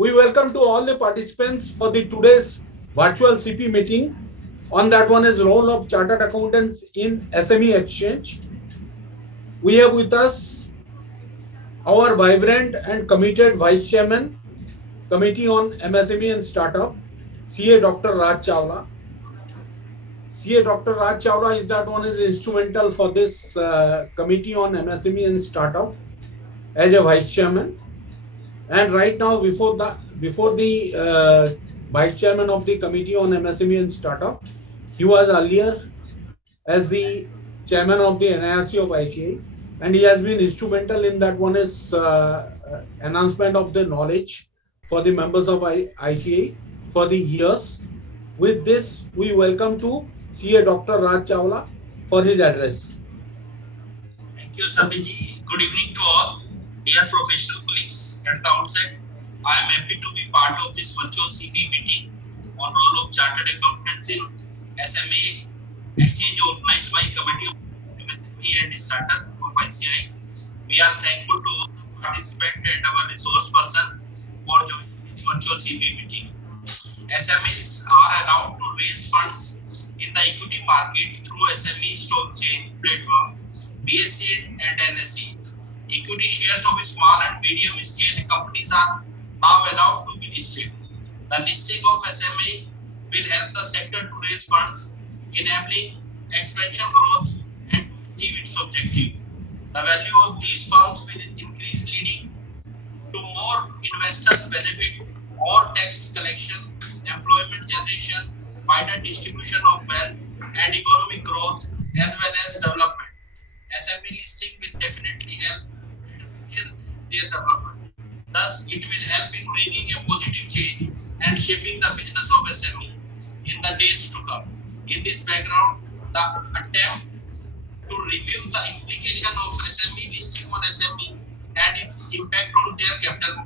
We welcome to all the participants for the today's virtual CP meeting. On that one is role of chartered accountants in SME exchange. We have with us our vibrant and committed Vice Chairman, Committee on MSME and Startup, CA Dr. Raj Chawla. CA Dr. Raj Chawla is that one is instrumental for this Committee on MSME and Startup as a Vice Chairman. And right now, before the Vice Chairman of the Committee on MSME and Startup, he was earlier as the chairman of the NIRC of ICI, and he has been instrumental in that one is enhancement of the knowledge for the members of ICI for the years. With this, we welcome to CA Dr. Raj Chawla for his address. Thank you, Sabiji. Good evening to all. Dear professional colleagues, at the outset, I am happy to be part of this virtual CP meeting on role of chartered accountants in SME exchange organized by Committee of MSME and Startup of ICI. We are thankful to all the participants and our resource person for joining this virtual CP meeting. SMEs are allowed to raise funds in the equity market through SME stock chain platform, BSE and NSE. Equity shares of small and medium scale companies are now allowed to be listed. The listing of SME will help the sector to raise funds, enabling expansion growth and to achieve its objective. The value of these firms will increase, leading to more investors benefit, more tax collection, employment generation, wider distribution of wealth, and economic growth as well as development. SME listing will definitely help their development. Thus, it will help in bringing a positive change and shaping the business of SME in the days to come. In this background, the attempt to review the implication of SME listing on SME and its impact on their capital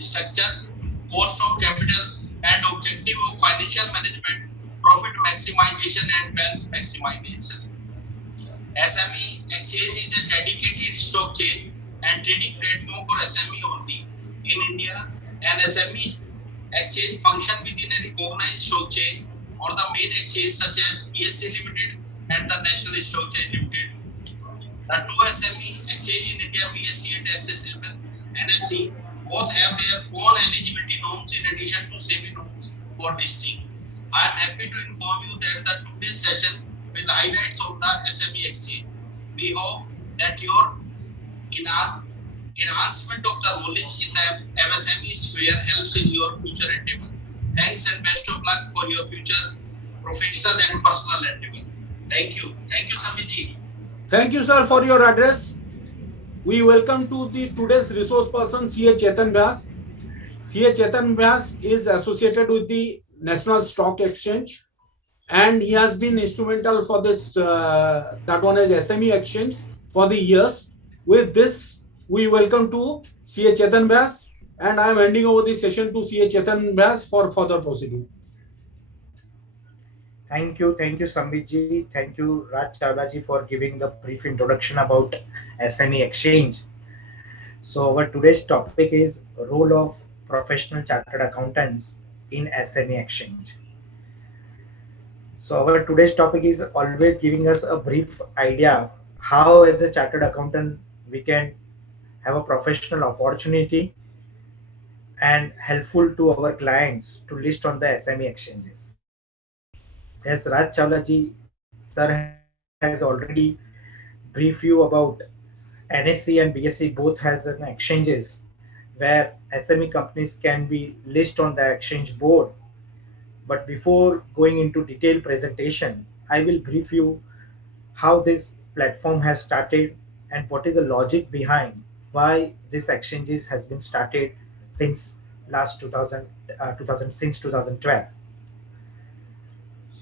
structure, cost of capital, and objective of financial management, profit maximization, and wealth maximization. SME exchange is a dedicated stock chain and trading platform for SME only. In India, an SME exchange function within a recognized stock chain or the main exchange such as BSE Limited and the National Stock Chain Limited. The two SME exchange in India, BSE and NSE, both have their own eligibility norms in addition to SEBI norms for listing. I am happy to inform you that the today's session will highlights of the SME exchange. We hope that your enhancement of the knowledge in the MSME sphere helps in your future endeavor. Thanks and best of luck for your future professional and personal endeavor. Thank you. Thank you, Samiji. Thank you, sir, for your address. We welcome to the today's resource person, CA Chetan Vyas. CA Chetan Vyas is associated with the National Stock Exchange, and he has been instrumental for this that one is SME exchange for the years. With this, we welcome to CA Chetan Vyas, and I am handing over the session to CA Chetan Vyas for further proceeding. Thank you, Sambit Thank you, Raj Chawla ji, for giving the brief introduction about SME Exchange. So our today's topic is role of professional chartered accountants in SME Exchange. So our today's topic is always giving us a brief idea how as a chartered accountant we can have a professional opportunity and helpful to our clients to list on the SME exchanges. As Raj Chawla ji sir has already briefed you about NSE and BSE both has an exchanges where SME companies can be listed on the exchange board. But before going into detailed presentation, I will brief you how this platform has started and what is the logic behind why this exchanges has been started since last 2000 since 2012.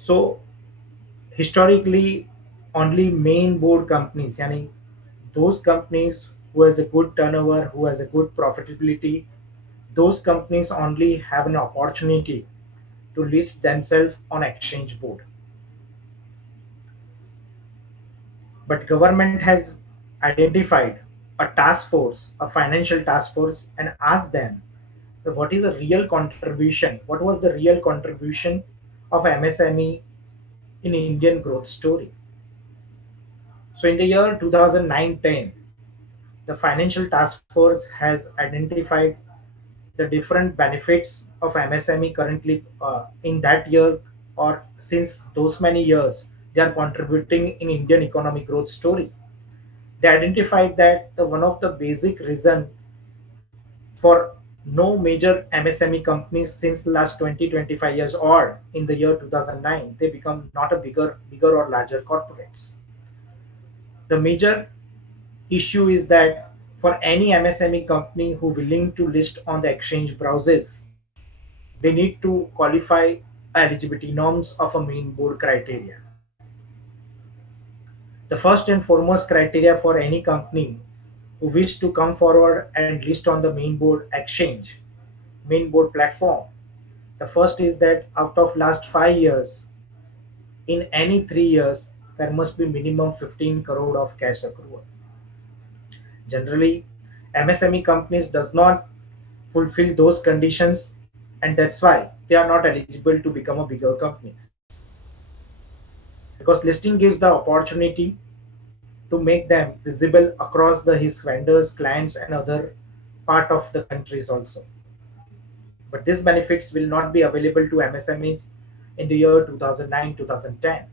So historically only main board companies, yani those companies who has a good turnover, who has a good profitability, those companies only have an opportunity to list themselves on exchange board. But government has identified a task force, a financial task force, and asked them what is the real contribution? What was the real contribution of MSME in Indian growth story? So in the year 2009-10, the Financial Task Force has identified the different benefits of MSME currently in that year or since those many years they are contributing in Indian economic growth story. They identified that the one of the basic reason for no major MSME companies since last 20-25 years or in the year 2009 they become not a bigger or larger corporates. The major issue is that for any MSME company who willing to list on the exchange browsers, they need to qualify eligibility norms of a main board criteria. The first and foremost criteria for any company who wish to come forward and list on the main board exchange, main board platform. The first is that out of last 5 years, in any 3 years, there must be minimum 15 crore of cash accrual. Generally, MSME companies does not fulfill those conditions, and that's why they are not eligible to become a bigger companies. Because listing gives the opportunity to make them visible across the his vendors, clients, and other part of the countries also. But these benefits will not be available to MSMEs in the year 2009-2010.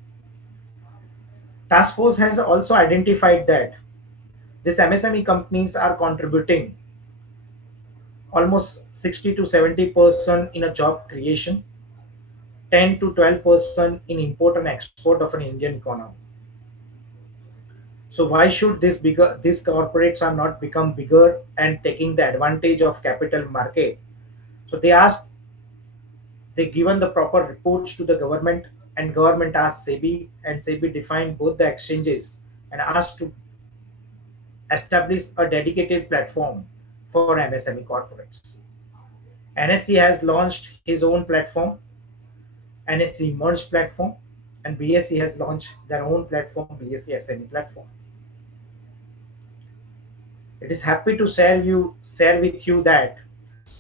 Task Force has also identified that these MSME companies are contributing almost 60 to 70% in a job creation, 10 to 12% in import and export of an Indian economy. So why should these corporates are not become bigger and taking the advantage of capital market? So they given the proper reports to the government, and government asked SEBI, and SEBI defined both the exchanges and asked to establish a dedicated platform for MSME corporates. NSE has launched his own platform, NSE merged platform, and BSE has launched their own platform, BSE SME platform. It is happy to share with you that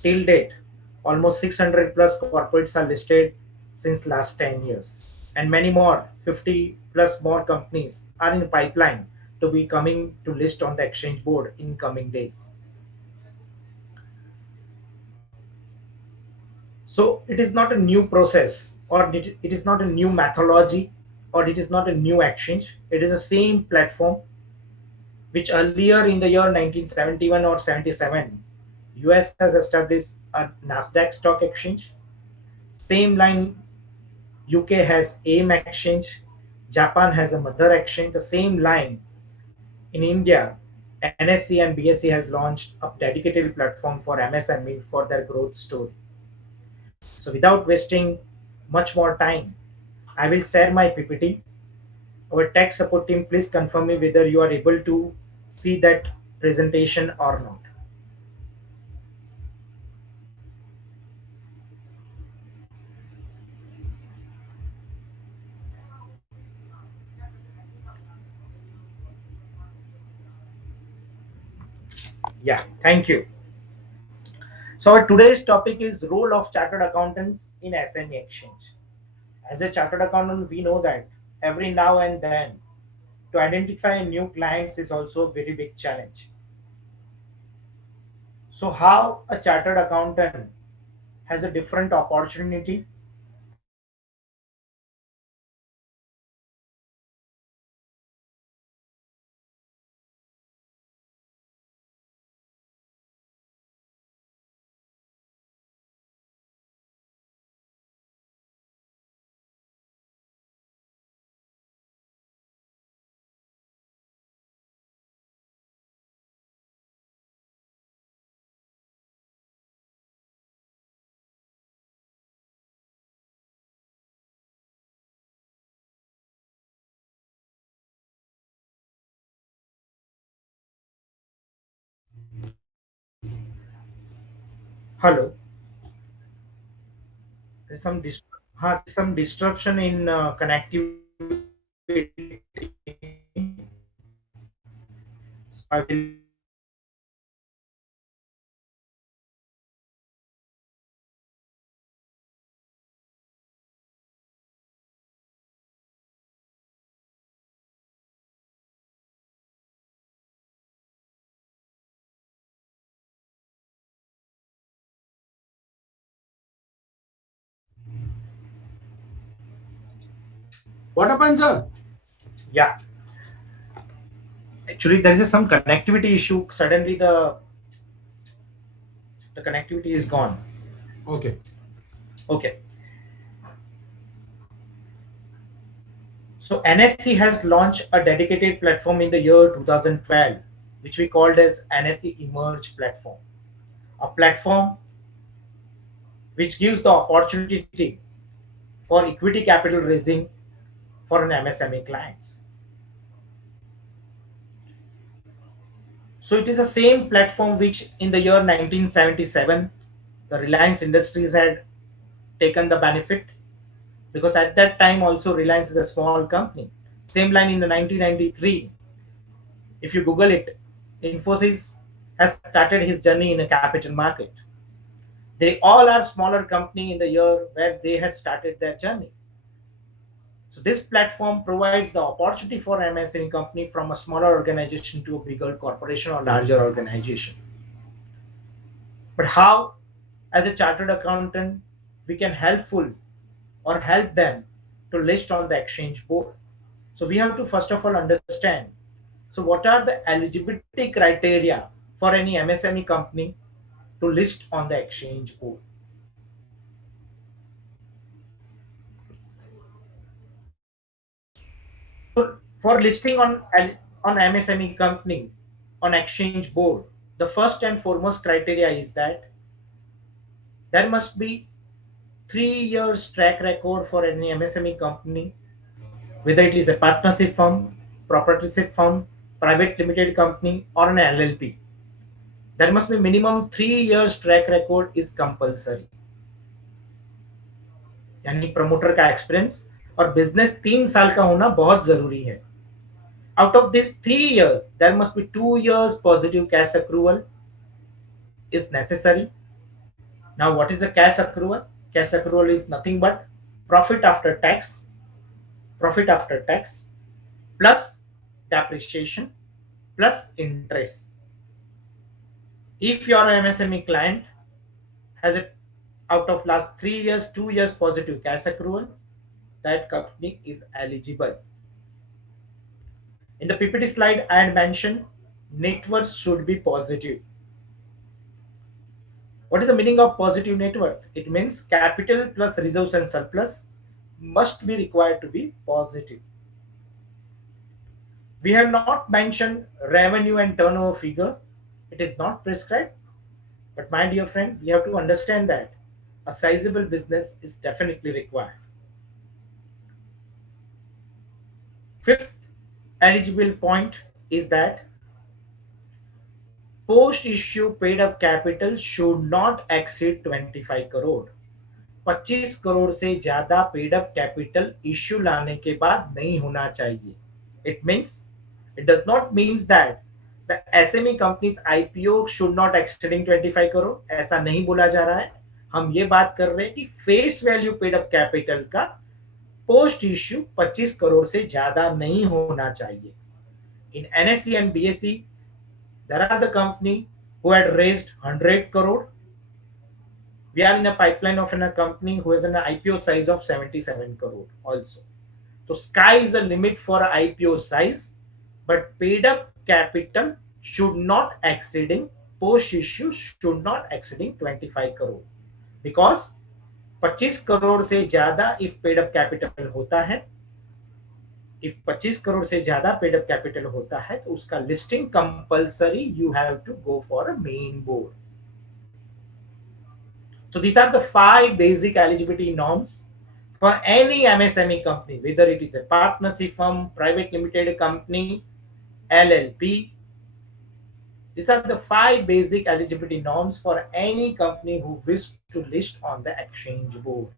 till date, almost 600 plus corporates are listed since last 10 years, and many more, 50 plus more companies are in pipeline to be coming to list on the exchange board in coming days. So it is not a new process, or it is not a new methodology, or it is not a new exchange. It is the same platform which earlier in the year 1971 or 77, US has established a Nasdaq stock exchange. Same line, UK has AIM exchange, Japan has a mother exchange. The same line in India, NSE and BSE has launched a dedicated platform for MSME for their growth story. So without wasting much more time, I will share my PPT. Our tech support team, please confirm me whether you are able to see that presentation or not. Yeah, thank you. So our today's topic is role of chartered accountants in SME exchange. As a chartered accountant, we know that every now and then to identify new clients is also a very big challenge. So how a chartered accountant has a different opportunity and different challenges to identify new clients in the SME exchange. Hello, there's some disruption in connectivity. So I will What happened, sir? Yeah, actually there is some connectivity issue. Suddenly the connectivity is gone. Okay. Okay. So NSE has launched a dedicated platform in the year 2012, which we called as NSE Emerge platform. A platform which gives the opportunity for equity capital raising for an MSME clients. So it is the same platform which in the year 1977 the Reliance Industries had taken the benefit, because at that time also Reliance is a small company. Same line in the 1993, if you Google it, Infosys has started his journey in a capital market. They all are smaller company in the year where they had started their journey. So this platform provides the opportunity for MSME company from a smaller organization to a bigger corporation or larger organization. But how, as a chartered accountant, we can helpful or help them to list on the exchange board? So we have to first of all understand. So what are the eligibility criteria for any MSME company to list on the exchange board? So for listing on MSME company on exchange board, the first and foremost criteria is that there must be 3 years track record for any MSME company, whether it is a partnership firm, proprietorship firm, private limited company, or an LLP. There must be minimum 3 years track record is compulsory. यानी promoter का experience और business 3 साल का होना बहुत जरूरी है. Out of these 3 years, there must be 2 years positive cash accrual is necessary. Now, what is the cash accrual? Cash accrual is nothing but profit after tax, profit after tax plus depreciation plus interest. If your MSME client has a out of last 3 years, 2 years positive cash accrual, that company is eligible. In the PPT slide, I had mentioned net worth should be positive. What is the meaning of positive net worth? It means capital plus reserves and surplus must be required to be positive. We have not mentioned revenue and turnover figure. It is not prescribed. But my dear friend, we have to understand that a sizable business is definitely required. Fifth eligible point is that post issue paid up capital should not exceed 25 crore. 25 crore से ज्यादा paid up capital issue लाने के बाद नहीं होना चाहिए. It means, it does not mean that the SME companies IPO should not exceeding 25 crore. ऐसा नहीं बोला जा रहा है. हम ये बात कर रहे हैं कि face value paid up capital का पोस्ट इश्यू 25 करोड़ से ज्यादा नहीं होना चाहिए. In NSE and BSE, there are the company who had raised 100 crore. We are in a pipeline of a company who has an IPO size of 77 crore also. So sky is the limit for IPO size, but paid up capital should not exceeding, post issue should not exceeding 25 crore. Because 25 crore से ज्यादा if paid up capital होता है, if 25 crore से ज्यादा paid up capital होता है तो उसका listing compulsory you have to go for a main board. So these are the 5 basic eligibility norms for any MSME company, whether it is a partnership firm, private limited company, LLP. These are the 5 basic eligibility norms for any company who wishes to list on the exchange board,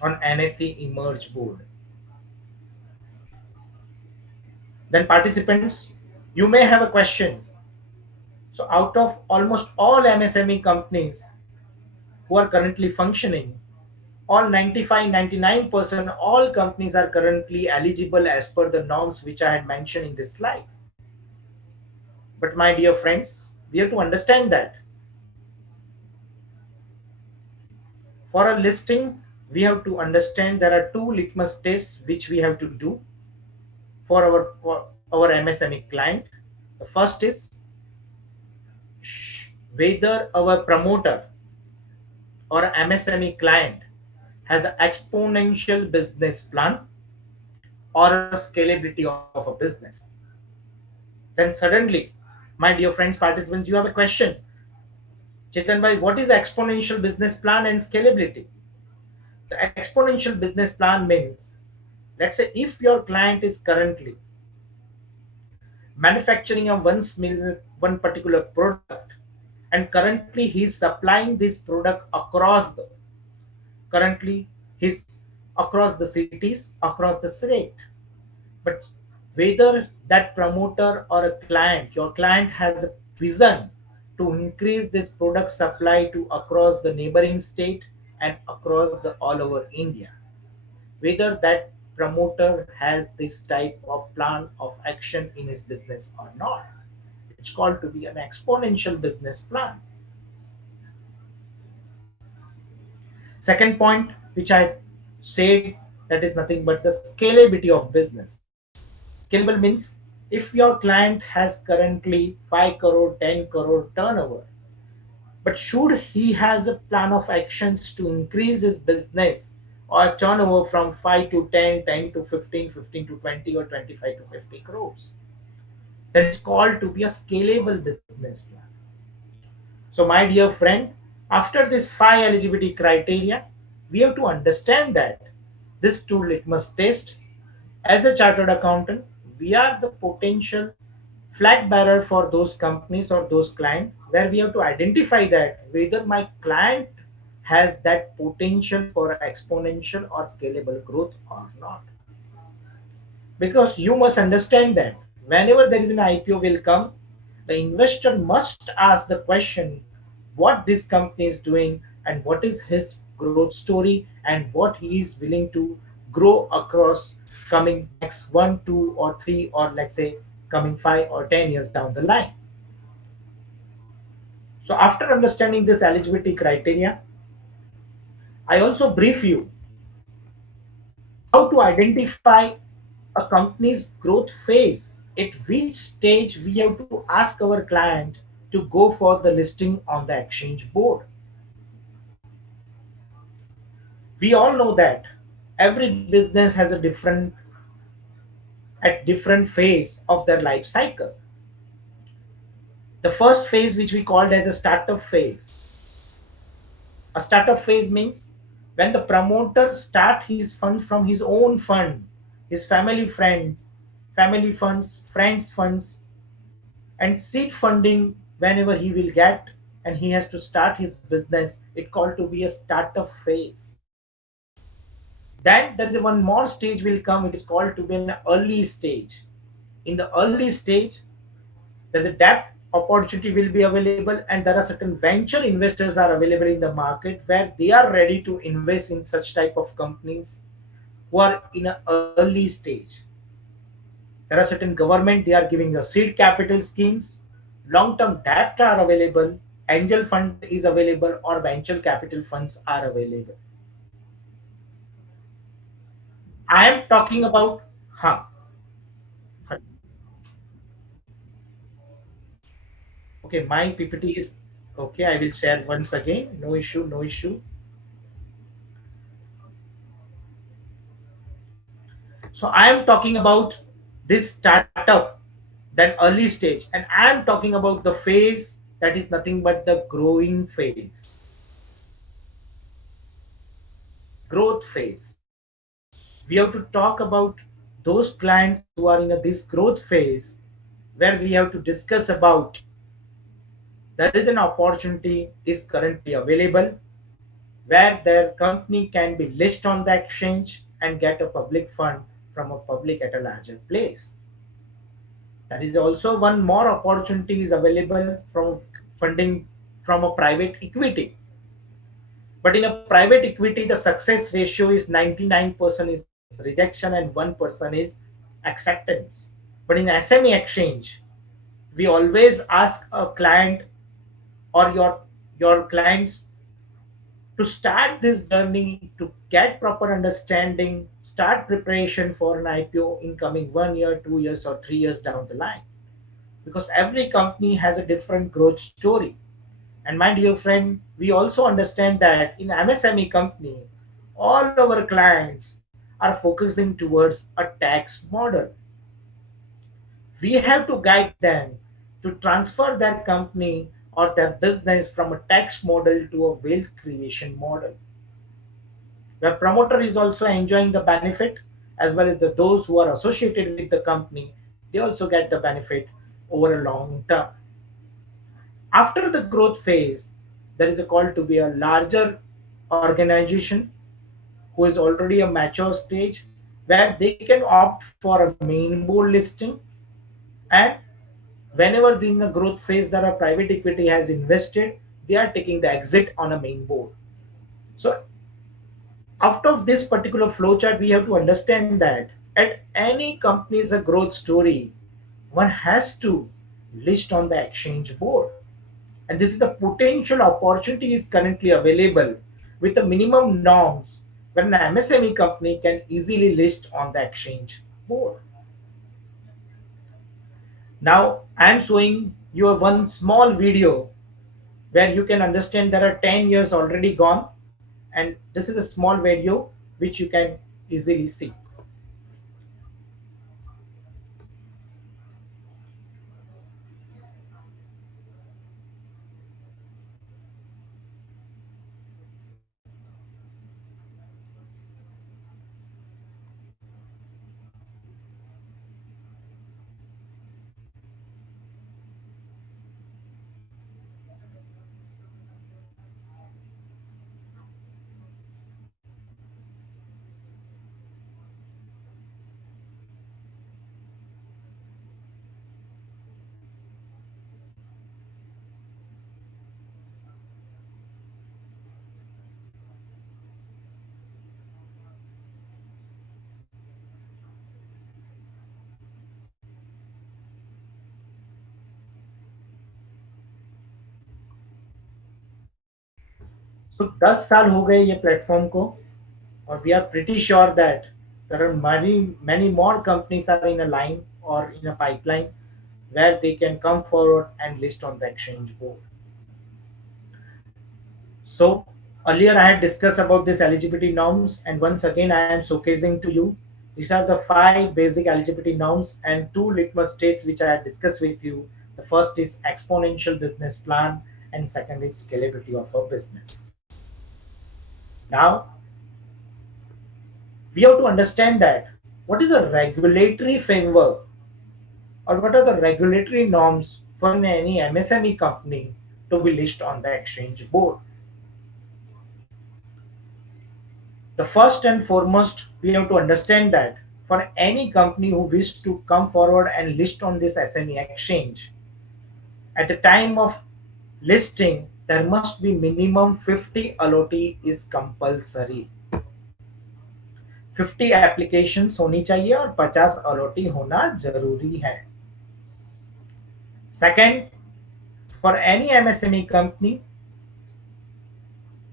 on NSE Emerge board. Then participants, you may have a question. So out of almost all MSME companies who are currently functioning, all 95 99% all companies are currently eligible as per the norms which I had mentioned in this slide. But my dear friends, we have to understand that for a listing we have to understand there are two litmus tests which we have to do for our MSME client. The first is whether our promoter or MSME client has an exponential business plan or a scalability of a business. Then suddenly, my dear friends, participants, you have a question. Chetan bhai, what is exponential business plan and scalability? The exponential business plan means, let's say if your client is currently manufacturing one particular product, and currently he's supplying this product currently he's across the cities, across the state. But whether that promoter or a client, your client has a vision to increase this product supply to across the neighboring state and across the all over India, whether that promoter has this type of plan of action in his business or not. It's called to be an exponential business plan. Second point, which I said, that is nothing but the scalability of business. Scalable means if your client has currently 5 crore, 10 crore turnover, but should he has a plan of actions to increase his business or turnover from 5 to 10, 10 to 15, 15 to 20, or 25 to 50 crores, that is called to be a scalable business plan. So, my dear friend, after this five eligibility criteria, we have to understand that this two litmus test, as a chartered accountant, we are the potential flag bearer for those companies or those clients where we have to identify that whether my client has that potential for exponential or scalable growth or not. Because you must understand that whenever there is an IPO will come, the investor must ask the question what this company is doing and what is his growth story and what he is willing to grow across coming next 1, 2, or 3, or let's say coming 5 or 10 years down the line. So after understanding this eligibility criteria, I also brief you how to identify a company's growth phase, at which stage we have to ask our client to go for the listing on the exchange board. We all know that every business has a different phase of their life cycle. The first phase, which we called as a startup phase. A startup phase means when the promoter start his fund from his own fund, his family funds, friends funds, and seed funding whenever he will get, and he has to start his business. It called to be a startup phase. Then there is a one more stage will come. It is called to be an early stage. In the early stage, there's a debt opportunity will be available, and there are certain venture investors are available in the market where they are ready to invest in such type of companies who are in an early stage. There are certain government, they are giving a seed capital schemes, long term debt are available, angel fund is available, or venture capital funds are available. I am talking about, huh, okay, my PPT is okay. I will share once again. No issue, no issue. So I am talking about this startup, then early stage, and I am talking about the phase that is nothing but the growing phase, growth phase. We have to talk about those clients who are in this growth phase where we have to discuss about there is an opportunity is currently available where their company can be listed on the exchange and get a public fund from a public at a larger place. There is also one more opportunity is available from funding from a private equity. But in a private equity, the success ratio is 99% is rejection and 1% is acceptance. But in SME exchange, we always ask a client or your clients To start this journey, to get proper understanding, start preparation for an IPO in coming 1 year, 2 years, or 3 years down the line. Because every company has a different growth story. And my dear friend, we also understand that in MSME company, all our clients are focusing towards a tax model. We have to guide them to transfer their company or their business from a tax model to a wealth creation model. The promoter is also enjoying the benefit, as well as those who are associated with the company, they also get the benefit over a long term. After the growth phase, there is a call to be a larger organization who is already a mature stage where they can opt for a main board listing. And whenever in the growth phase that a private equity has invested, they are taking the exit on a main board. So out of this particular flowchart, we have to understand that at any company's a growth story, one has to list on the exchange board. And this is the potential opportunity is currently available with the minimum norms where an MSME company can easily list on the exchange board. Now I am showing you a one small video where you can understand there are 10 years already gone, and this is a small video which you can easily see. So 10 साल हो गए ये platform को, or we are pretty sure that there are many more companies are in a line or in a pipeline where they can come forward and list on the exchange board. So earlier I had discussed about this eligibility norms, and once again I am showcasing to you. These are the 5 basic eligibility norms and 2 litmus tests which I had discussed with you. The first is exponential business plan, and second is scalability of a business. Now we have to understand that what is a regulatory framework, or what are the regulatory norms for any MSME company to be listed on the exchange board. The first and foremost, we have to understand that for any company who wishes to come forward and list on this SME exchange, at the time of listing, there must be minimum 50 allotee is compulsory. 50 applications होनी चाहिए और 50 allotee होना जरूरी है. Second, for any MSME company,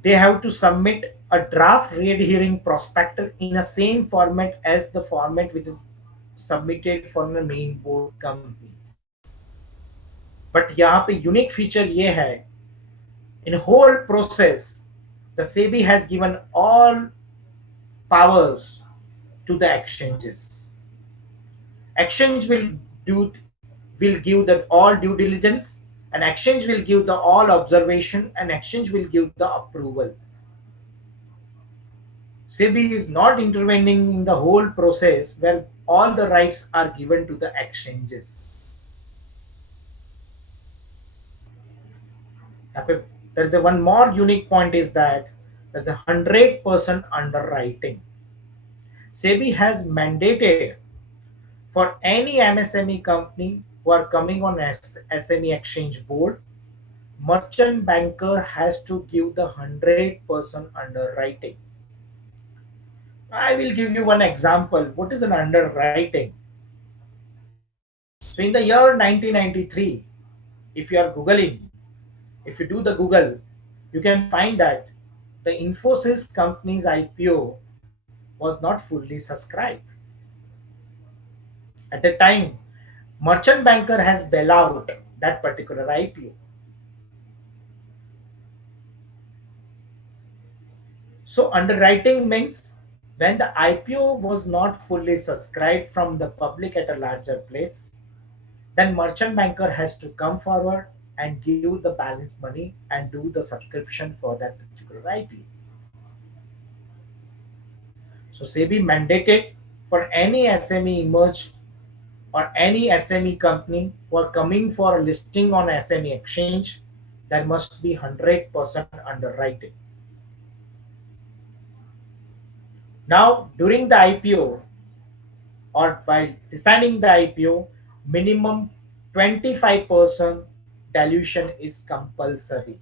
they have to submit a draft red herring prospectus in the same format as the format which is submitted for the main board companies. But यहाँ पे unique feature ये है, in whole process, the SEBI has given all powers to the exchanges. Exchange do will give the all due diligence, and exchange will give the all observation, and exchange will give the approval. SEBI is not intervening in the whole process where all the rights are given to the exchanges. There's a one more unique point is that there's 100% underwriting. SEBI has mandated for any MSME company who are coming on SME exchange board, merchant banker has to give the 100% underwriting. I will give you one example. What is an underwriting? So in the year 1993, if you are Googling, if you do the Google, you can find that the Infosys company's IPO was not fully subscribed. At the time, merchant banker has bailed out that particular IPO. So underwriting means when the IPO was not fully subscribed from the public at a larger place, then merchant banker has to come forward and give the balance money and do the subscription for that particular IPO. So SEBI mandated for any SME emerge or any SME company who are coming for a listing on SME exchange, there must be 100% underwriting. Now, during the IPO or while designing the IPO, minimum 25% dilution is compulsory.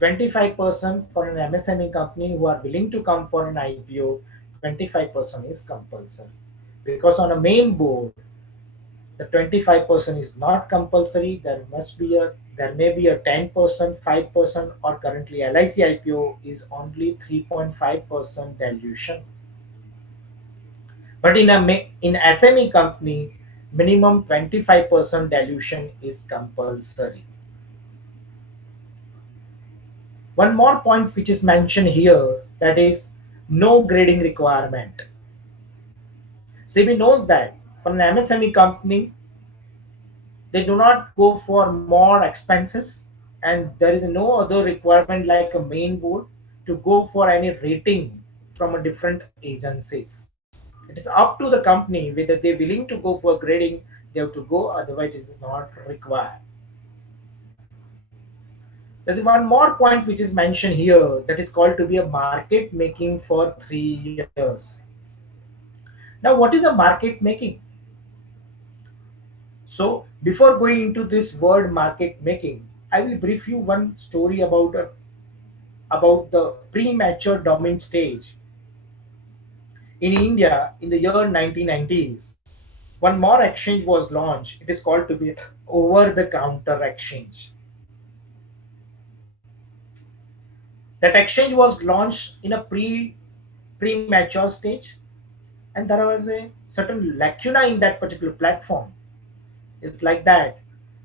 25% for an MSME company who are willing to come for an IPO, 25% is compulsory. Because on a main board, the 25% is not compulsory. There may be a 10%, 5%, or currently LIC IPO is only 3.5% dilution. But in SME company, minimum 25% dilution is compulsory. One more point which is mentioned here, that is no grading requirement. SEBI knows that for an MSME company, they do not go for more expenses, and there is no other requirement like a main board to go for any rating from a different agencies. It is up to the company whether they're willing to go for grading, they have to go, otherwise it is not required. There's one more point which is mentioned here, that is called to be a market making for 3 years. Now, what is a market making? So, before going into this word market making, I will brief you one story about the premature dominant stage in India in the year 1990s. One more exchange was launched. It is called to be over-the-counter exchange. That exchange was launched in a premature stage, and there was a certain lacuna in that particular platform. It's like that.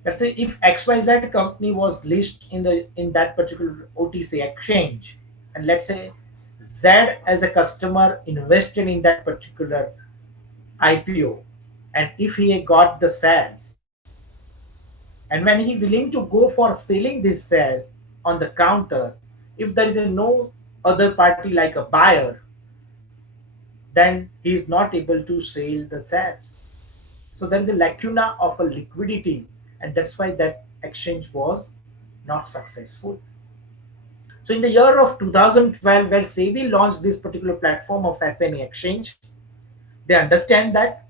Let's say if XYZ company was listed in that particular OTC exchange, and let's say Z as a customer invested in that particular IPO, and if he got the shares, and when he willing to go for selling these shares on the counter, if there is no other party like a buyer, then he is not able to sell the shares. So there is a lacuna of a liquidity, and that's why that exchange was not successful. So in the year of 2012, where SEBI launched this particular platform of SME exchange, they understand that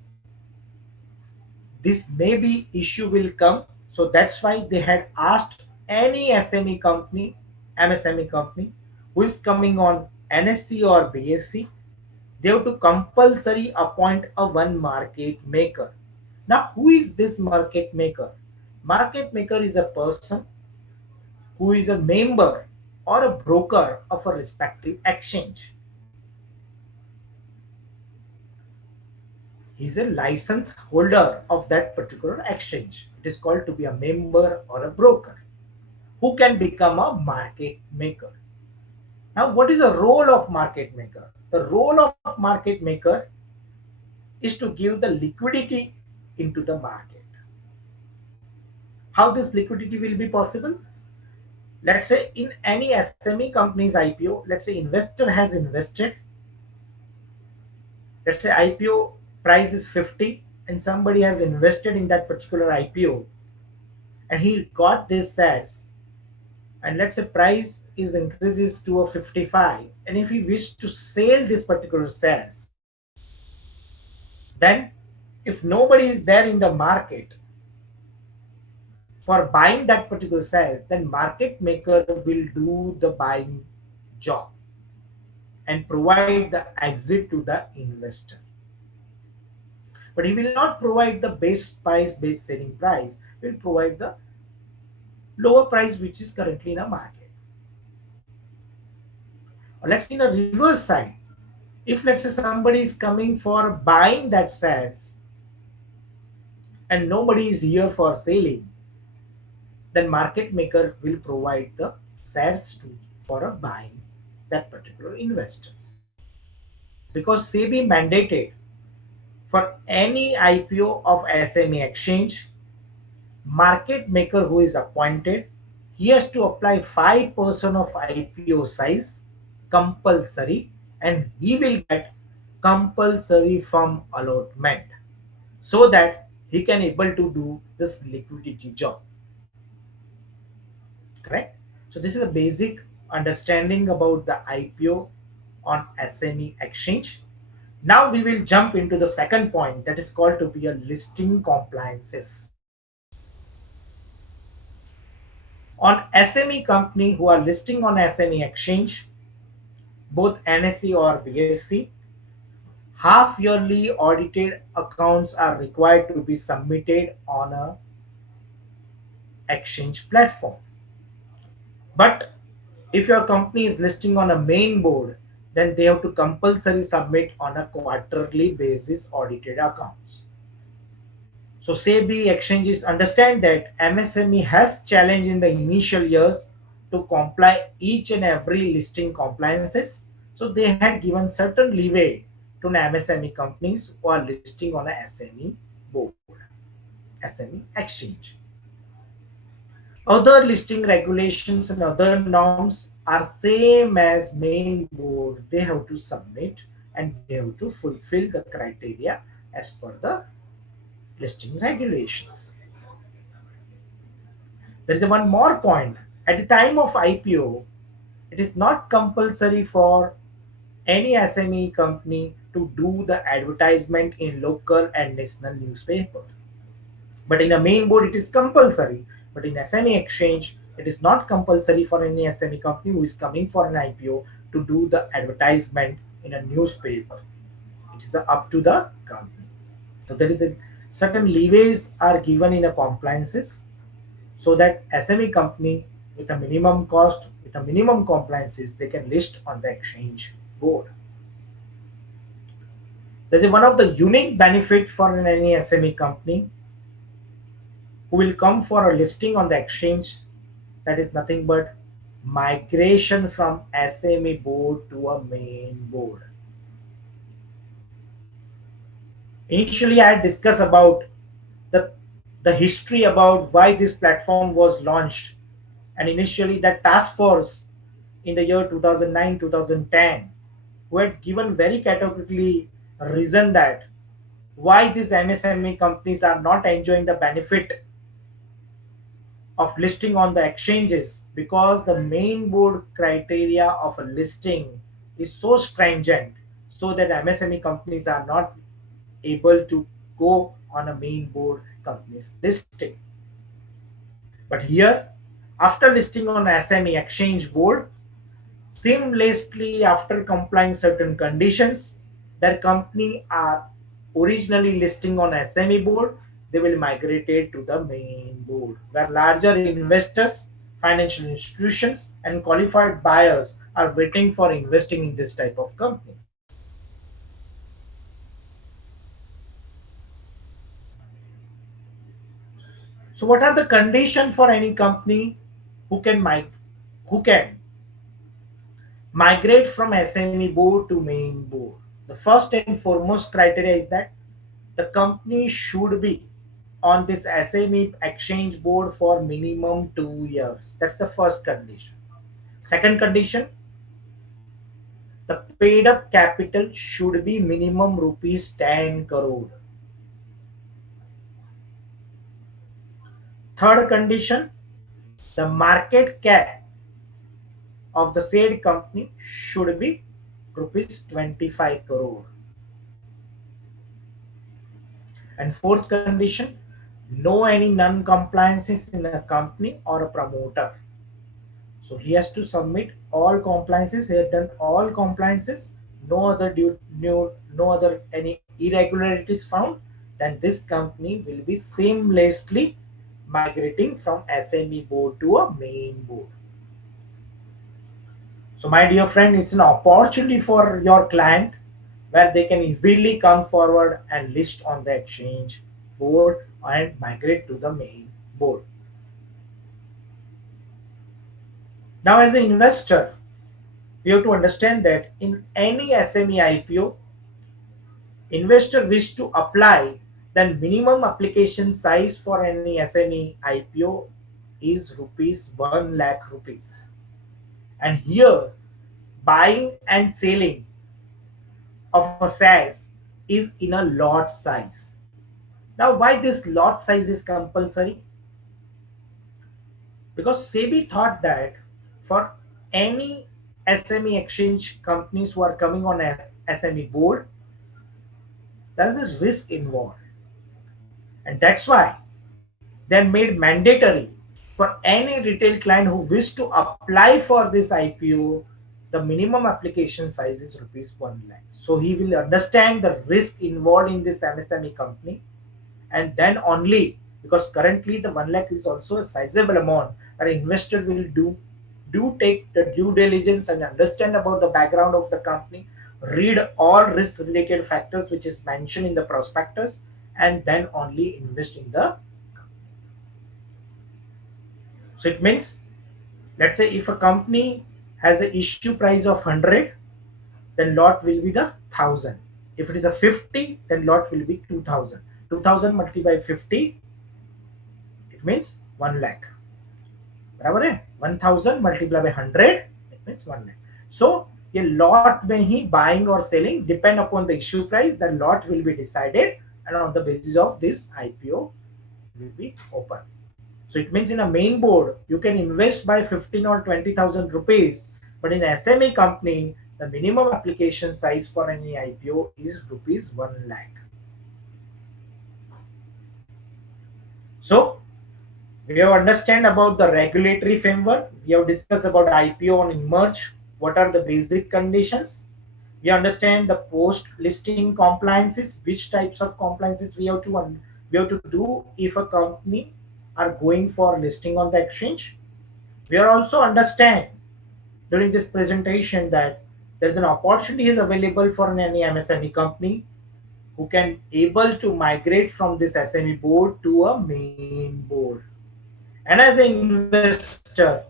this maybe issue will come. So that's why they had asked any SME company, MSME company, who is coming on NSC or BSC, they have to compulsory appoint a one market maker. Now, who is this market maker? Market maker is a person who is a member or a broker of a respective exchange. He is a license holder of that particular exchange. It is called to be a member or a broker who can become a market maker. Now, what is the role of market maker? The role of market maker is to give the liquidity into the market. How this liquidity will be possible? Let's say in any SME company's IPO, let's say investor has invested, let's say IPO price is 50 and somebody has invested in that particular IPO and he got these shares, and let's say price is increases to a 55, and if he wish to sell this particular shares, then if nobody is there in the market for buying that particular shares, then market maker will do the buying job and provide the exit to the investor. But he will not provide the base price, base selling price. He will provide the lower price which is currently in the market. Or let's say in a reverse side, if let's say somebody is coming for buying that shares and nobody is here for selling, then market maker will provide the shares to for a buying that particular investors. Because SEBI mandated for any IPO of SME exchange, market maker who is appointed, he has to apply 5% of IPO size compulsory, and he will get compulsory firm allotment so that he can able to do this liquidity job. Correct? So this is a basic understanding about the IPO on SME exchange. Now we will jump into the second point, that is called to be a listing compliances. On SME company who are listing on SME exchange, both NSE or BSE, half yearly audited accounts are required to be submitted on a exchange platform. But if your company is listing on a main board, then they have to compulsory submit on a quarterly basis audited accounts. So SEBI exchanges understand that MSME has challenge in the initial years to comply each and every listing compliances. So they had given certain leeway to MSME companies who are listing on a SME board, SME exchange. Other listing regulations and other norms are same as main board. They have to submit and they have to fulfill the criteria as per the listing regulations. There is a one more point. At the time of IPO, it is not compulsory for any SME company to do the advertisement in local and national newspaper. But in a main board, it is compulsory. But in SME exchange, it is not compulsory for any SME company who is coming for an IPO to do the advertisement in a newspaper. It is up to the company. So there is a certain leeways are given in a compliances so that SME company with a minimum cost, with a minimum compliances, they can list on the exchange board. This is one of the unique benefit for any SME company who will come for a listing on the exchange, that is nothing but migration from SME board to a main board. Initially, I had discussed about the, the history about why this platform was launched. And initially, that task force in the year 2009 2010 who had given very categorically a reason that why these MSME companies are not enjoying the benefit of listing on the exchanges, because the main board criteria of a listing is so stringent so that MSME companies are not able to go on a main board companies listing. But here, after listing on SME exchange board, seamlessly after complying certain conditions, their company are originally listing on SME board, they will migrate it to the main board, where larger investors, financial institutions, and qualified buyers are waiting for investing in this type of companies. So, what are the conditions for any company who can who can migrate from SME board to main board? The first and foremost criteria is that the company should be on this SME exchange board for minimum 2 years. That's the first condition. Second condition, the paid up capital should be minimum rupees 10 crore. Third condition, the market cap of the said company should be rupees 25 crore. And fourth condition, no any non-compliances in a company or a promoter. So he has to submit all compliances. He has done all compliances. No other any irregularities found. Then this company will be seamlessly migrating from SME board to a main board. So, my dear friend, it's an opportunity for your client where they can easily come forward and list on the exchange board and migrate to the main board. Now, as an investor, we have to understand that in any SME IPO, investor wish to apply, then minimum application size for any SME IPO is rupees 1 lakh rupees. And here, buying and selling of a shares is in a lot size. Now, why this lot size is compulsory? Because SEBI thought that for any SME exchange companies who are coming on as SME board, there is a risk involved. And that's why they made mandatory for any retail client who wish to apply for this IPO, the minimum application size is rupees 1 lakh. So he will understand the risk involved in this MSME company, and then only, because currently the 1 lakh is also a sizable amount, our investor will do take the due diligence and understand about the background of the company, read all risk related factors which is mentioned in the prospectus, and then only invest in the. So it means, let's say if a company has an issue price of 100, then lot will be the 1000. If it is a 50, then lot will be 2000. 2000 multiplied by 50, it means 1 lakh. बराबर है 1000 multiplied by 100, it means 1 lakh. So ये lot में ही buying or selling depend upon the issue price, the lot will be decided, and on the basis of this IPO will be open. So it means in a main board you can invest by 15 or 20,000 rupees, but in SME company the minimum application size for any IPO is rupees 1 lakh. So we have understand about the regulatory framework. We have discussed about IPO and emerge. What are the basic conditions? We understand the post listing compliances, which types of compliances we have to do if a company are going for listing on the exchange. We are also understand during this presentation that there is an opportunity is available for any MSME company who can able to migrate from this SME board to a main board. And as an investor,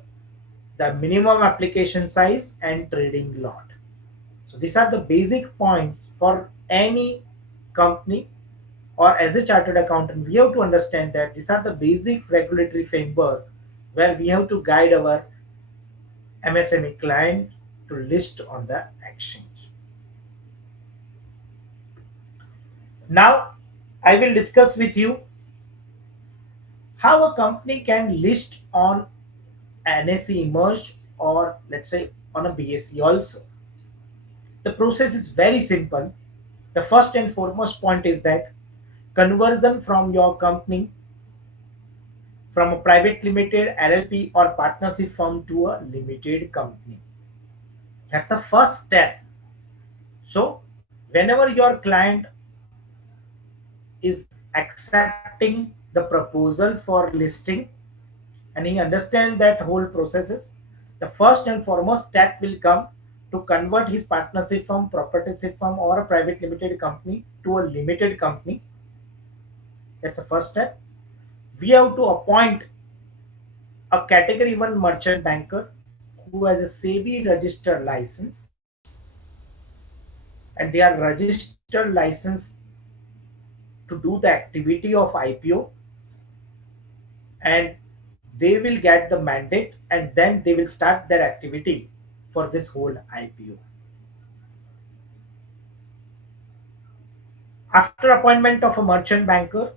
the minimum application size and trading lot. So these are the basic points for any company, or as a chartered accountant, we have to understand that these are the basic regulatory framework where we have to guide our MSME client to list on the exchange. Now, I will discuss with you how a company can list on NSE emerged, or let's say on a BSE also. The process is very simple. The first and foremost point is that conversion from your company from a private limited LLP or partnership firm to a limited company. That's the first step. So whenever your client is accepting the proposal for listing and he understands that whole processes, the first and foremost step will come to convert his partnership firm, proprietorship firm, or a private limited company to a limited company. That's the first step. We have to appoint a category 1 merchant banker who has a SEBI registered license, and they are registered license to do the activity of IPO, and they will get the mandate and then they will start their activity for this whole IPO. After appointment of a merchant banker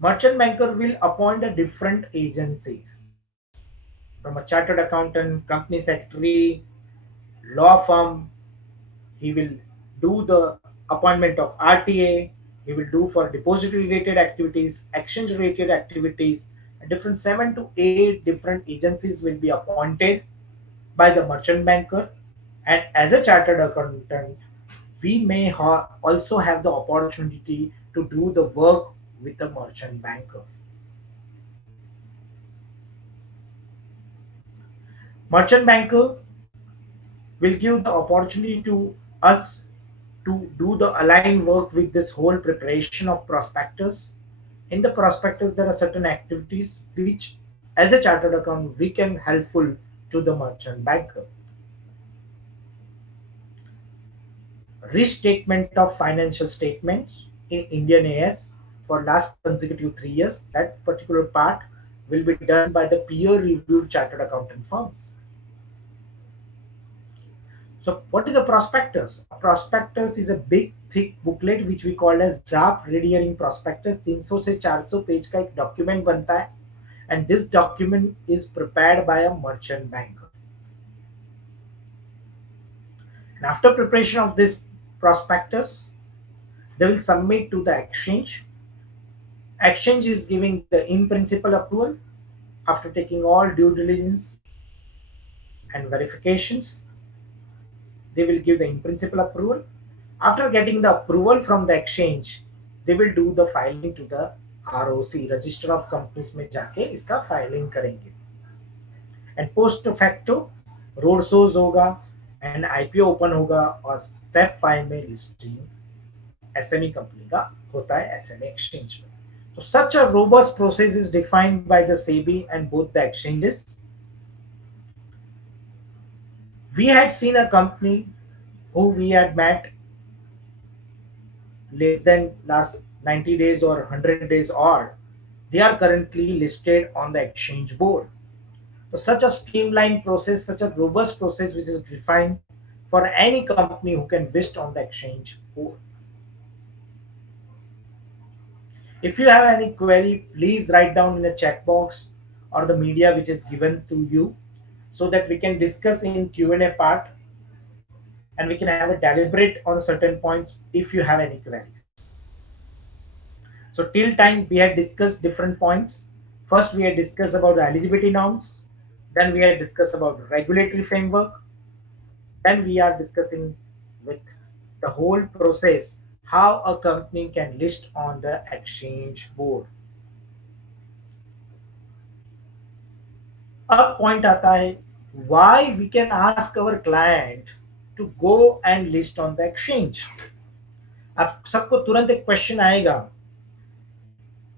will appoint a different agencies from a chartered accountant, company secretary, law firm. He will do the appointment of RTA. He will do for depository related activities, exchange related activities, and different 7 to 8 different agencies will be appointed by the merchant banker. And as a chartered accountant, we may also have the opportunity to do the work with the merchant banker. Merchant banker will give the opportunity to us to do the aligned work with this whole preparation of prospectus. In the prospectus, there are certain activities which, as a chartered accountant, we can helpful to the merchant banker. Restatement of financial statements in Indian AS for last consecutive 3 years. That particular part will be done by the peer-reviewed chartered accountant firms. So what is a prospectus? A prospectus is a big thick booklet which we call as draft red herring prospectus. 300 से 400 page का एक document बनता है, and this document is prepared by a merchant banker. And after preparation of this prospectus, they will submit to the exchange. Exchange is giving the in principle approval after taking all due diligence and verifications. They will give the in principle approval. After getting the approval from the exchange, they will do the filing to the ROC, Register of Companies में जाके इसका filing करेंगे. And post facto road shows होगा and IPO open होगा और step 5 में listing SME company का होता है SME exchange में. So such a robust process is defined by the SEBI and both the exchanges. We had seen a company who we had met less than last 90 days or 100 days or they are currently listed on the exchange board. So such a streamlined process, such a robust process which is defined for any company who can list on the exchange board. If you have any query, please write down in the chat box or the media which is given to you so that we can discuss in Q&A part and we can have a deliberate on certain points if you have any queries. So till time we had discussed different points. First we had discussed about the eligibility norms, then we had discussed about regulatory framework, then we are discussing with the whole process how a company can list on the exchange board. अब point आता है why we can ask our client to go and list on the exchange. अब सबको तुरंत एक question आएगा,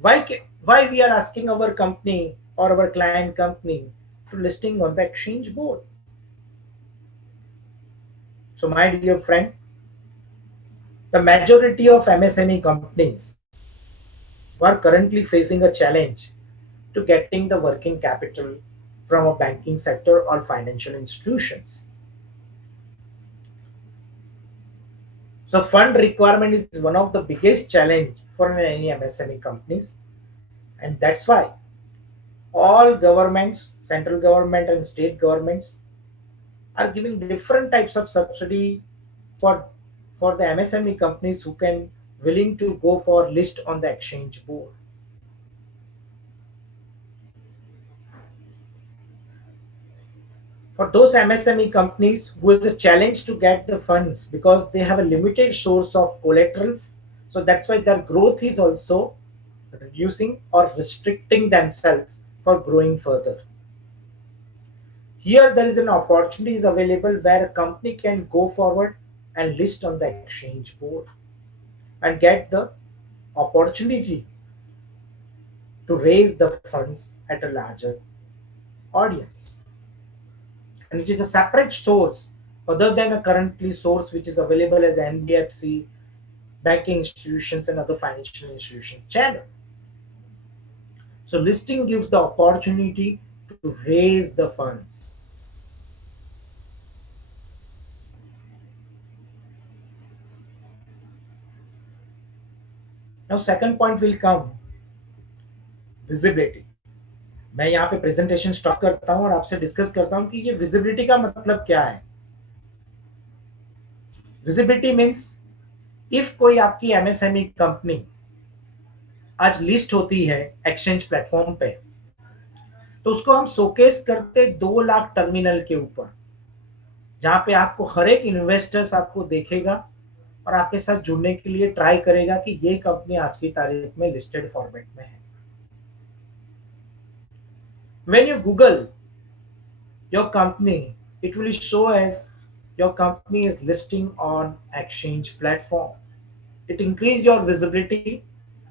why we are asking our company or our client company to listing on the exchange board. So my dear friend, the majority of MSME companies who are currently facing a challenge to getting the working capital from a banking sector or financial institutions. So fund requirement is one of the biggest challenge for any MSME companies, and that's why all governments, central government and state governments are giving different types of subsidy for for the MSME companies who can willing to go for list on the exchange board. For those MSME companies who is a challenge to get the funds because they have a limited source of collaterals, so that's why their growth is also reducing or restricting themselves for growing further. Here there is an opportunity is available where a company can go forward and list on the exchange board and get the opportunity to raise the funds at a larger audience. And it is a separate source other than a currently source which is available as NBFC, banking institutions and other financial institution channel. So listing gives the opportunity to raise the funds. Now second point will come visibility. मैं यहाँ पे presentation stop करता हूँ और आपसे discuss करता हूँ कि ये विजिबिलिटी का मतलब क्या है. विजिबिलिटी मीन्स इफ कोई आपकी एमएसएमई कंपनी आज लिस्ट होती है एक्सचेंज प्लेटफॉर्म पे, तो उसको हम शोकेस करते 2 लाख टर्मिनल के ऊपर, जहां पे आपको हर एक इन्वेस्टर्स आपको देखेगा और आपके साथ जुड़ने के लिए ट्राई करेगा कि ये कंपनी आज की तारीख में लिस्टेड फॉर्मेट में है. When you Google your company, it will show as your company is listing on exchange platform. It increase your visibility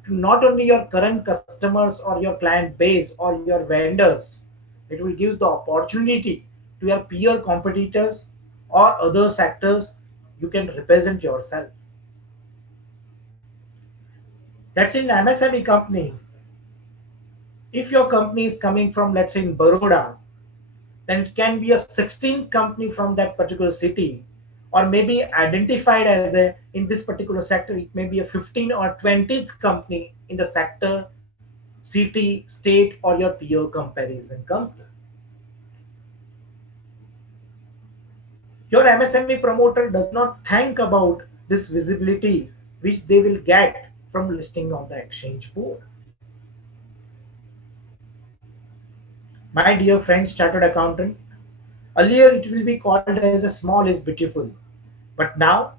to not only your current customers or your client base or your vendors, it will give the opportunity to your peer competitors or other sectors you can represent yourself. That's in MSME company. If your company is coming from, let's say, in Baroda, then it can be a 16th company from that particular city, or maybe identified as a, in this particular sector, it may be a 15 or 20th company in the sector, city, state, or your peer comparison company. Your MSME promoter does not think about this visibility which they will get from listing on the exchange board. My dear friends, chartered accountant, earlier it will be called as a small is beautiful, but now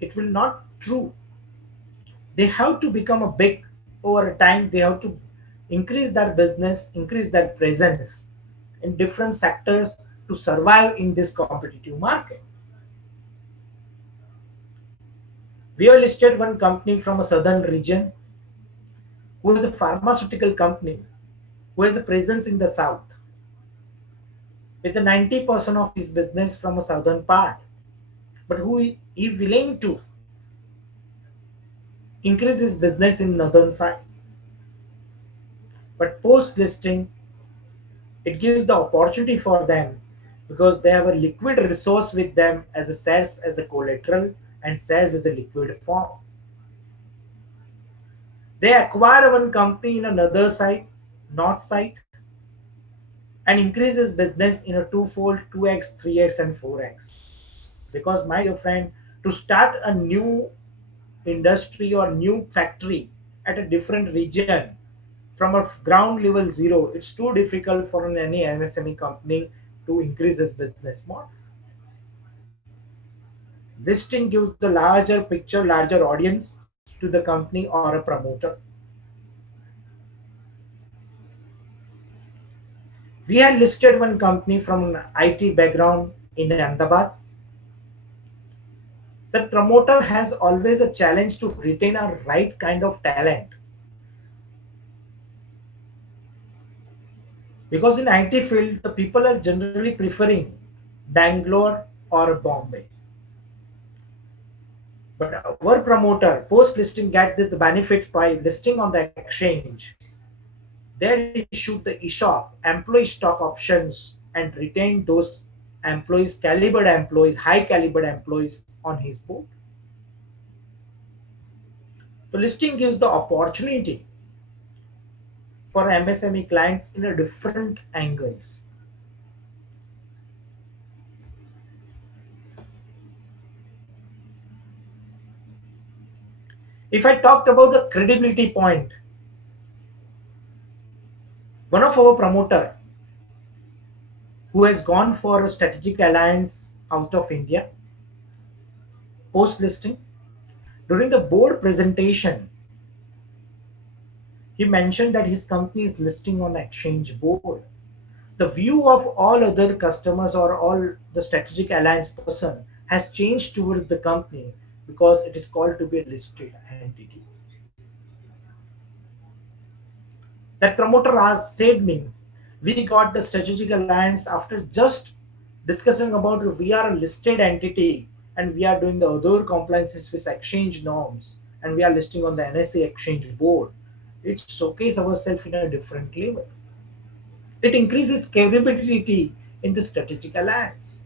it will not true. They have to become a big over a time. They have to increase their business, increase their presence in different sectors to survive in this competitive market. We have listed one company from a southern region who is a pharmaceutical company who has a presence in the south with a 90% of his business from a southern part, but who is willing to increase his business in northern side. But post listing, it gives the opportunity for them because they have a liquid resource with them as a shares as a collateral and shares as a liquid form. They acquire one company in another site, north site, and increases business in a twofold, 2x, 3x, and 4x. Because my dear friend, to start a new industry or new factory at a different region from a ground level zero, it's too difficult for any MSME company to increase its business more. Listing gives the larger picture, larger audience to the company or a promoter. We had listed one company from an IT background in Ahmedabad. The promoter has always a challenge to retain a right kind of talent because in IT field the people are generally preferring Bangalore or Bombay. But our promoter post listing get the benefits by listing on the exchange. They issued the ESOP, employee stock options, and retained those employees, calibered employees, high calibered employees on his board. The listing gives the opportunity for MSME clients in a different angles. If I talked about the credibility point, one of our promoter who has gone for a strategic alliance out of India post listing, during the board presentation, he mentioned that his company is listing on exchange board. The view of all other customers or all the strategic alliance person has changed towards the company because it is called to be a listed entity. That promoter asked, said me, we got the strategic alliance after just discussing about we are a listed entity and we are doing the other compliances with exchange norms and we are listing on the NSE exchange board. It showcases ourselves in a different level. It increases capability in the strategic alliance.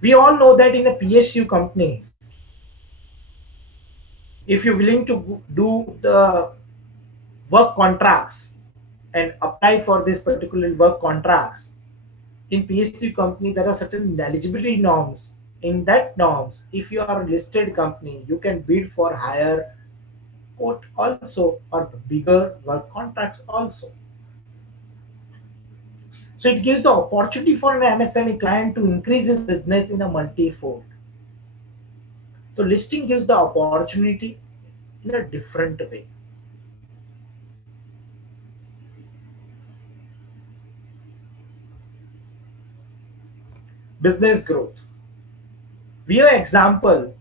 We all know that in a PSU companies, if you're willing to do the work contracts and apply for this particular work contracts, in PSU company there are certain eligibility norms. In that norms, if you are a listed company, you can bid for higher quote also or bigger work contracts also. So it gives the opportunity for an MSME client to increase his business in a multi-fold. So listing gives the opportunity in a different way. business growth. We have example,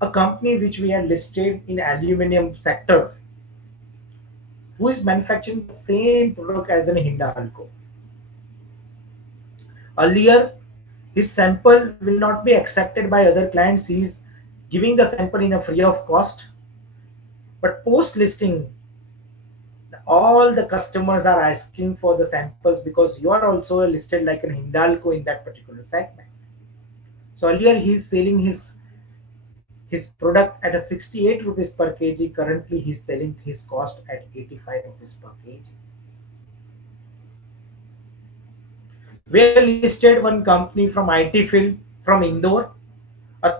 a company which we had listed in aluminum sector who is manufacturing the same product as an Hindalco. Earlier, his sample will not be accepted by other clients. He is giving the sample in a free of cost. But post listing, all the customers are asking for the samples because you are also listed like an Hindalco in that particular segment. So earlier he is selling his product at a 68 rupees per kg. Currently he is selling his cost at 85 rupees per kg. We have listed one company from IT field from Indore,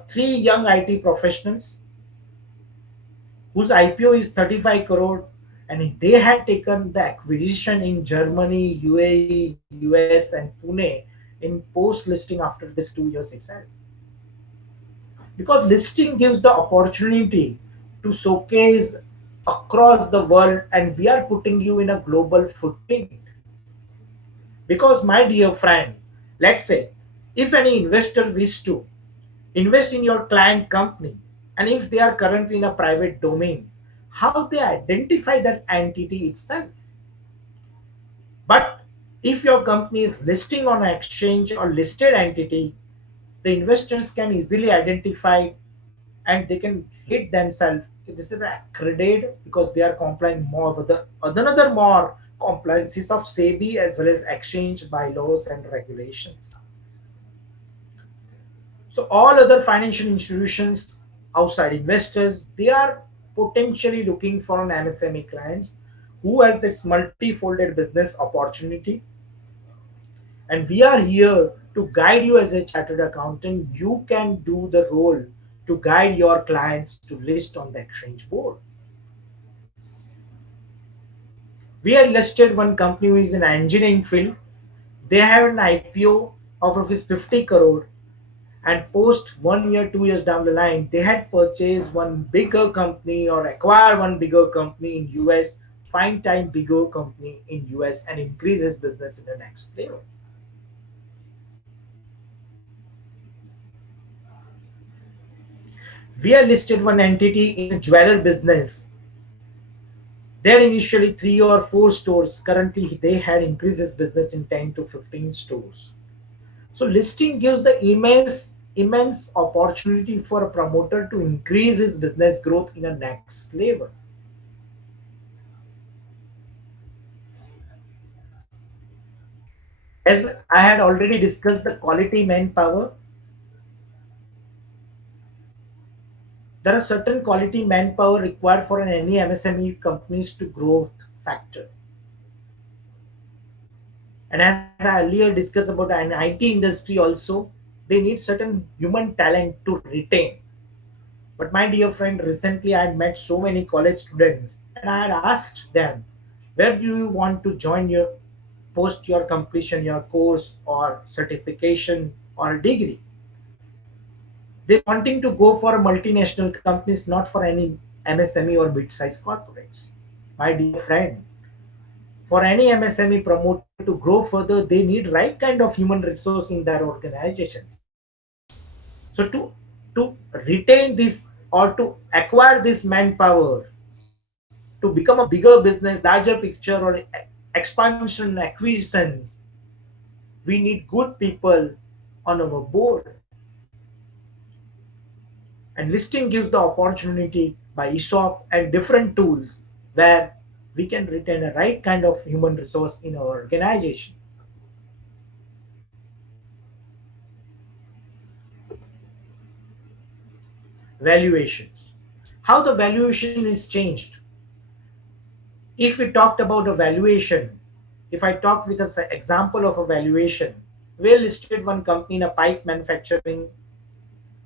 three young IT professionals whose IPO is 35 crore, and they had taken the acquisition in Germany, UAE, US, and Pune in post listing after this 2 years itself. Because listing gives the opportunity to showcase across the world, and we are putting you in a global footprint. Because, my dear friend, let's say if any investor wish to invest in your client company, and if they are currently in a private domain, how they identify that entity itself. But if your company is listing on an exchange or listed entity, the investors can easily identify and they can hit themselves. This is accredited because they are complying more with the another more compliances of SEBI as well as exchange bylaws and regulations. So all other financial institutions outside investors, they are potentially looking for an MSME clients who has its multi-folded business opportunity. And we are here to guide you as a chartered accountant. You can do the role to guide your clients to list on the exchange board. We had listed one company who is in engineering field. They have an IPO of rupees 50 crore, and post 1 year, 2 years down the line, they had purchased one bigger company or acquire one bigger company in US, find time bigger company in US and increase his business in the next level. We have listed one entity in a jeweler business. They had initially 3 or 4 stores. Currently, they had increased his business in 10 to 15 stores. So listing gives the immense opportunity for a promoter to increase his business growth in a next level. As I had already discussed the quality manpower, there are certain quality manpower required for any MSME companies to growth factor. And as I earlier discussed about an IT industry also, they need certain human talent to retain. But my dear friend, recently I had met so many college students and I had asked them, where do you want to join your post your completion, your course or certification or a degree? They wanting to go for multinational companies, not for any MSME or mid-sized corporates. My dear friend, for any MSME promoter to grow further, they need right kind of human resource in their organizations. So to retain this or to acquire this manpower, to become a bigger business, larger picture or expansion, acquisitions, we need good people on our board. And listing gives the opportunity by ESOP and different tools where we can retain a right kind of human resource in our organization. Valuations. How the valuation is changed. If we talked about a valuation, if I talk with an example of a valuation, we listed one company in a pipe manufacturing.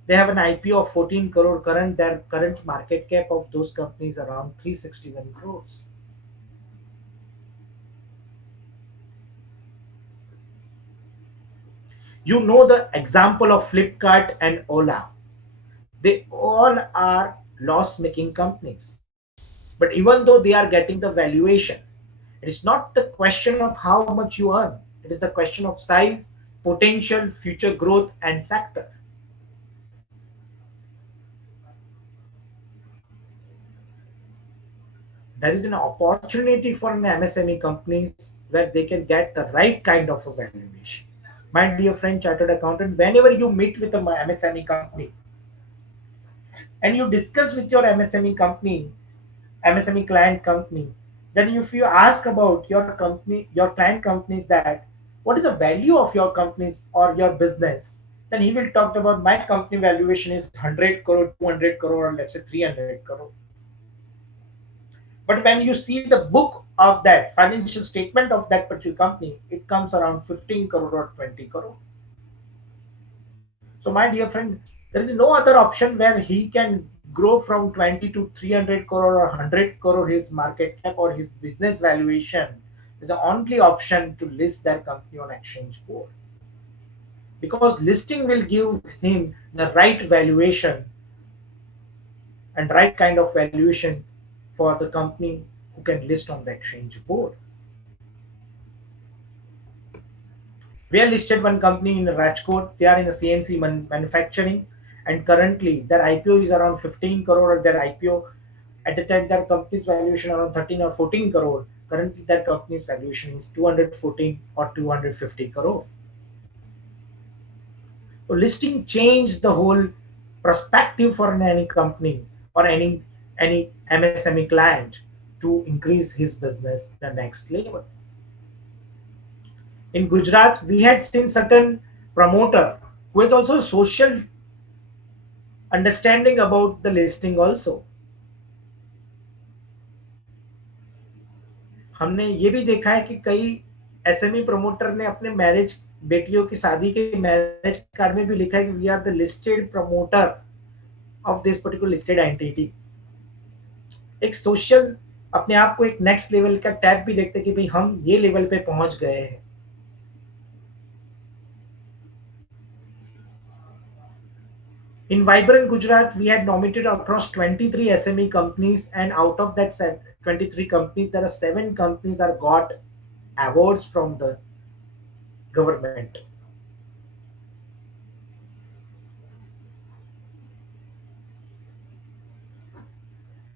They have an IPO of 14 crore. Their current market cap of those companies around 361 crores. You know the example of Flipkart and Ola. They all are loss-making companies. But even though they are getting the valuation, it is not the question of how much you earn. It is the question of size potential future growth and sector. There is an opportunity for an MSME companies where they can get the right kind of a valuation. My dear friend chartered accountant, whenever you meet with a MSME company and you discuss with your MSME company, MSME client company, then if you ask about your company, your client companies, that what is the value of your companies or your business, then he will talk about my company valuation is 100 crore, 200 crore, or let's say 300 crore. But when you see the book of that financial statement of that particular company, it comes around 15 crore or 20 crore. So, my dear friend, there is no other option where he can grow from 20 to 300 crore or 100 crore his market cap or his business valuation. Is the only option to list their company on exchange board, because listing will give him the right valuation and right kind of valuation for the company who can list on the exchange board. We are listed one company in Rajkot. They are in a CNC manufacturing, and currently their IPO is around 15 crore. Their IPO at the time their company's valuation around 13 or 14 crore. Currently their company's valuation is 214 or 250 crore. So listing changed the whole perspective for any company or any MSME client to increase his business the next level. In Gujarat, we had seen certain promoter who has also social understanding about the listing also. हमने ये भी देखा है कि कई SME promoter ने अपने marriage बेटियों की शादी के मैरिज कार्ड में भी लिखा है कि we are the listed promoter of this particular listed entity. एक सोशल अपने आप को एक नेक्स्ट लेवल का टैग भी देखते हैं कि भाई हम ये लेवल पे पहुंच गए हैं. In Vibrant Gujarat, we had nominated across 23 SME companies, and out of that 23 companies, there are 7 companies that got awards from the government.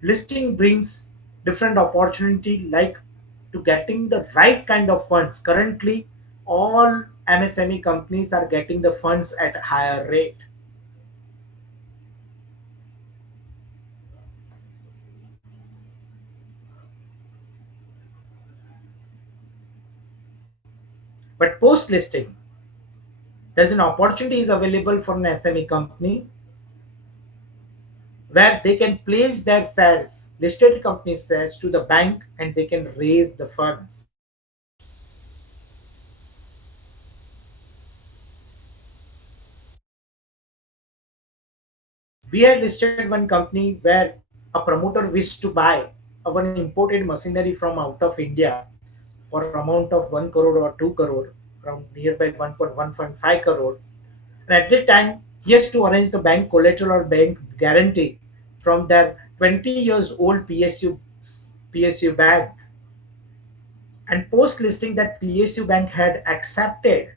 Listing brings different opportunity like to getting the right kind of funds. Currently, all MSME companies are getting the funds at a higher rate. But post listing, there's an opportunity is available for an SME company where they can place their shares, listed company shares, to the bank and they can raise the funds. We had listed one company where a promoter wished to buy a one imported machinery from out of India for amount of 1 crore or 2 crore, around nearby 1.1.5 crore. And at this time, he has to arrange the bank collateral or bank guarantee from their 20 years old PSU bank. And post listing, that PSU bank had accepted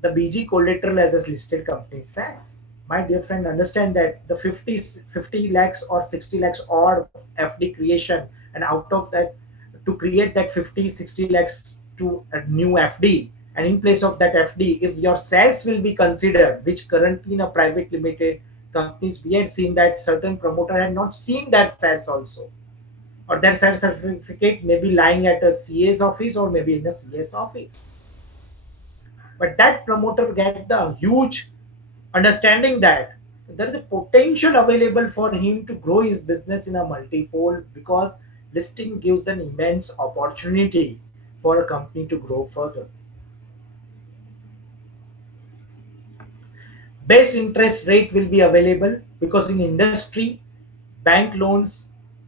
the BG collateral as a listed company size. My dear friend, understand that the 50 lakhs or 60 lakhs odd FD creation, and out of that, to create that 50-60 lakhs to a new FD, and in place of that FD, if your shares will be considered, which currently in a private limited companies, we had seen that certain promoter had not seen that shares also, or that share certificate may be lying at a CA's office or maybe in a CS office. But that promoter get the huge understanding that there is a potential available for him to grow his business in a multifold, because listing gives an immense opportunity for a company to grow further. Base interest rate will be available because in industry, bank loans,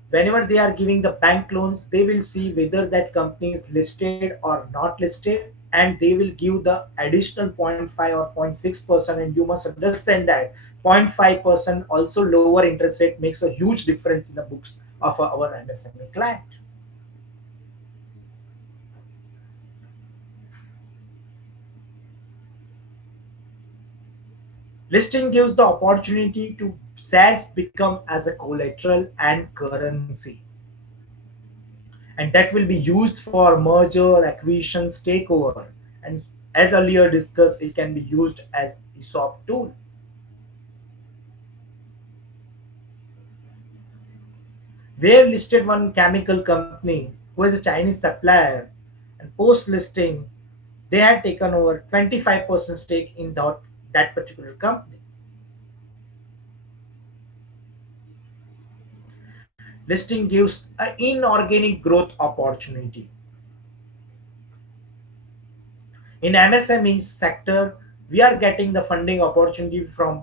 whenever they are giving the bank loans, they will see whether that company is listed or not listed, and they will give the additional 0.5 or 0.6%. And you must understand that 0.5% also lower interest rate makes a huge difference in the books of our MSME client. Listing gives the opportunity to shares become as a collateral and currency, and that will be used for merger, acquisitions, takeover, and as earlier discussed, it can be used as ESOP tool. Where listed one chemical company who is a Chinese supplier, and post listing, they had taken over 25% stake in that particular company. Listing gives an inorganic growth opportunity. In MSME sector, we are getting the funding opportunity from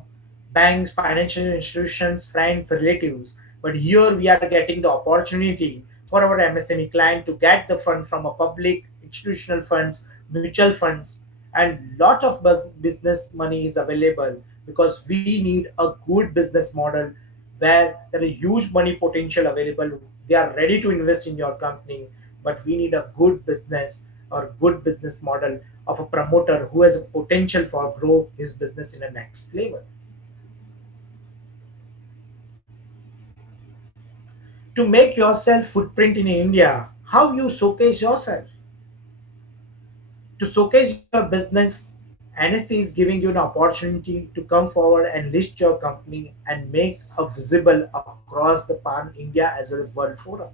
banks, financial institutions, friends, relatives. But here we are getting the opportunity for our MSME client to get the fund from a public, institutional funds, mutual funds, and lot of business money is available because we need a good business model where there is huge money potential available. They are ready to invest in your company, but we need a good business or good business model of a promoter who has a potential for grow his business in a next level. To make yourself footprint in India, how you showcase yourself? To showcase your business, NSC is giving you an opportunity to come forward and list your company and make a visible across the pan India as well as world forum.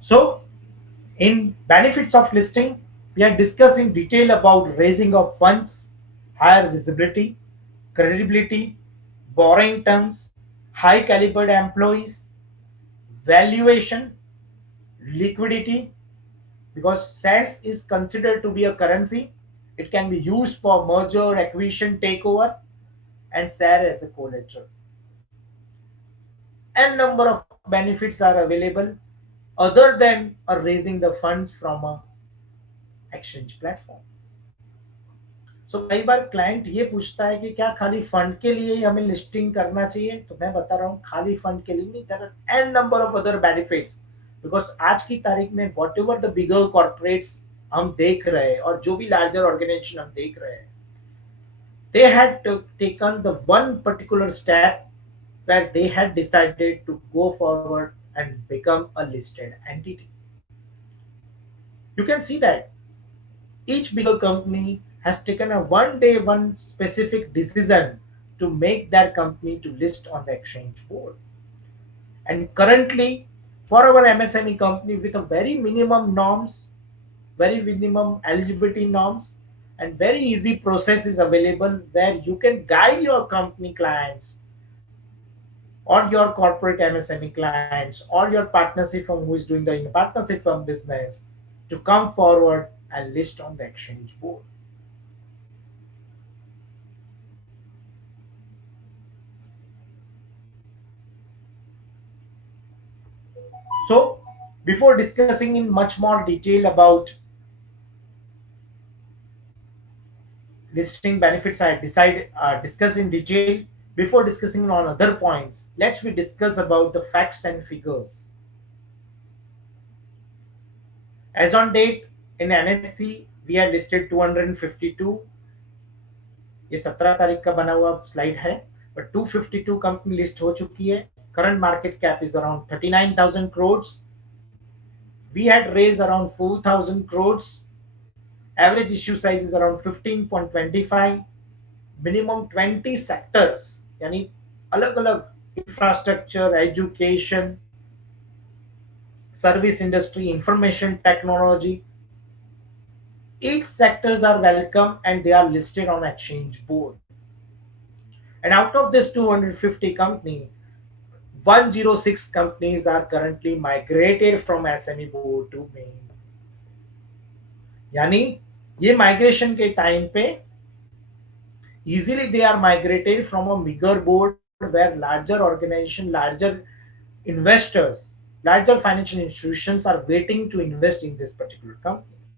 So, in benefits of listing, we are discussing detail about raising of funds, higher visibility, credibility, borrowing terms, high calibered employees, valuation, liquidity, because shares is considered to be a currency. It can be used for merger, acquisition, takeover, and share as a collateral. N number of benefits are available other than raising the funds from a exchange platform. सो कई बार client ये पूछता है कि क्या खाली fund के लिए ही हमें लिस्टिंग करना चाहिए, तो मैं बता रहा हूँ खाली फंड के लिए नहीं, there are an number of other benefits. Because आज की तारीख में whatever the bigger corporates हम देख रहे हैं और जो भी लार्जर ऑर्गेनाइजेशन हम देख रहे हैं, they had taken the one particular step where they had decided to go forward and become a listed entity. You can see that each bigger company has taken a one day, one specific decision to make their company to list on the exchange board. And currently, for our MSME company with a very minimum norms, very minimum eligibility norms, and very easy process is available where you can guide your company clients or your corporate MSME clients or your partnership firm who is doing the partnership firm business to come forward and list on the exchange board. So, before discussing in much more detail about listing benefits, I decide discuss in detail. Before discussing on other points, let's we discuss about the facts and figures. As on date, in NSC, we are listed 252. ये 17 तारीख का बना हुआ slide है, but 252 company list हो चुकी है. Current market cap is around 39,000 crores. We had raised around 4,000 crores. Average issue size is around 15.25. Minimum 20 sectors, यानी अलग अलग infrastructure, education, service industry, information technology, each sectors are welcome and they are listed on exchange board. And out of this 250 company, 106 companies are currently migrated from SME board to main. यानी ये migration के time पे easily they are migrated from a bigger board where larger organization, larger investors, larger financial institutions are waiting to invest in this particular companies.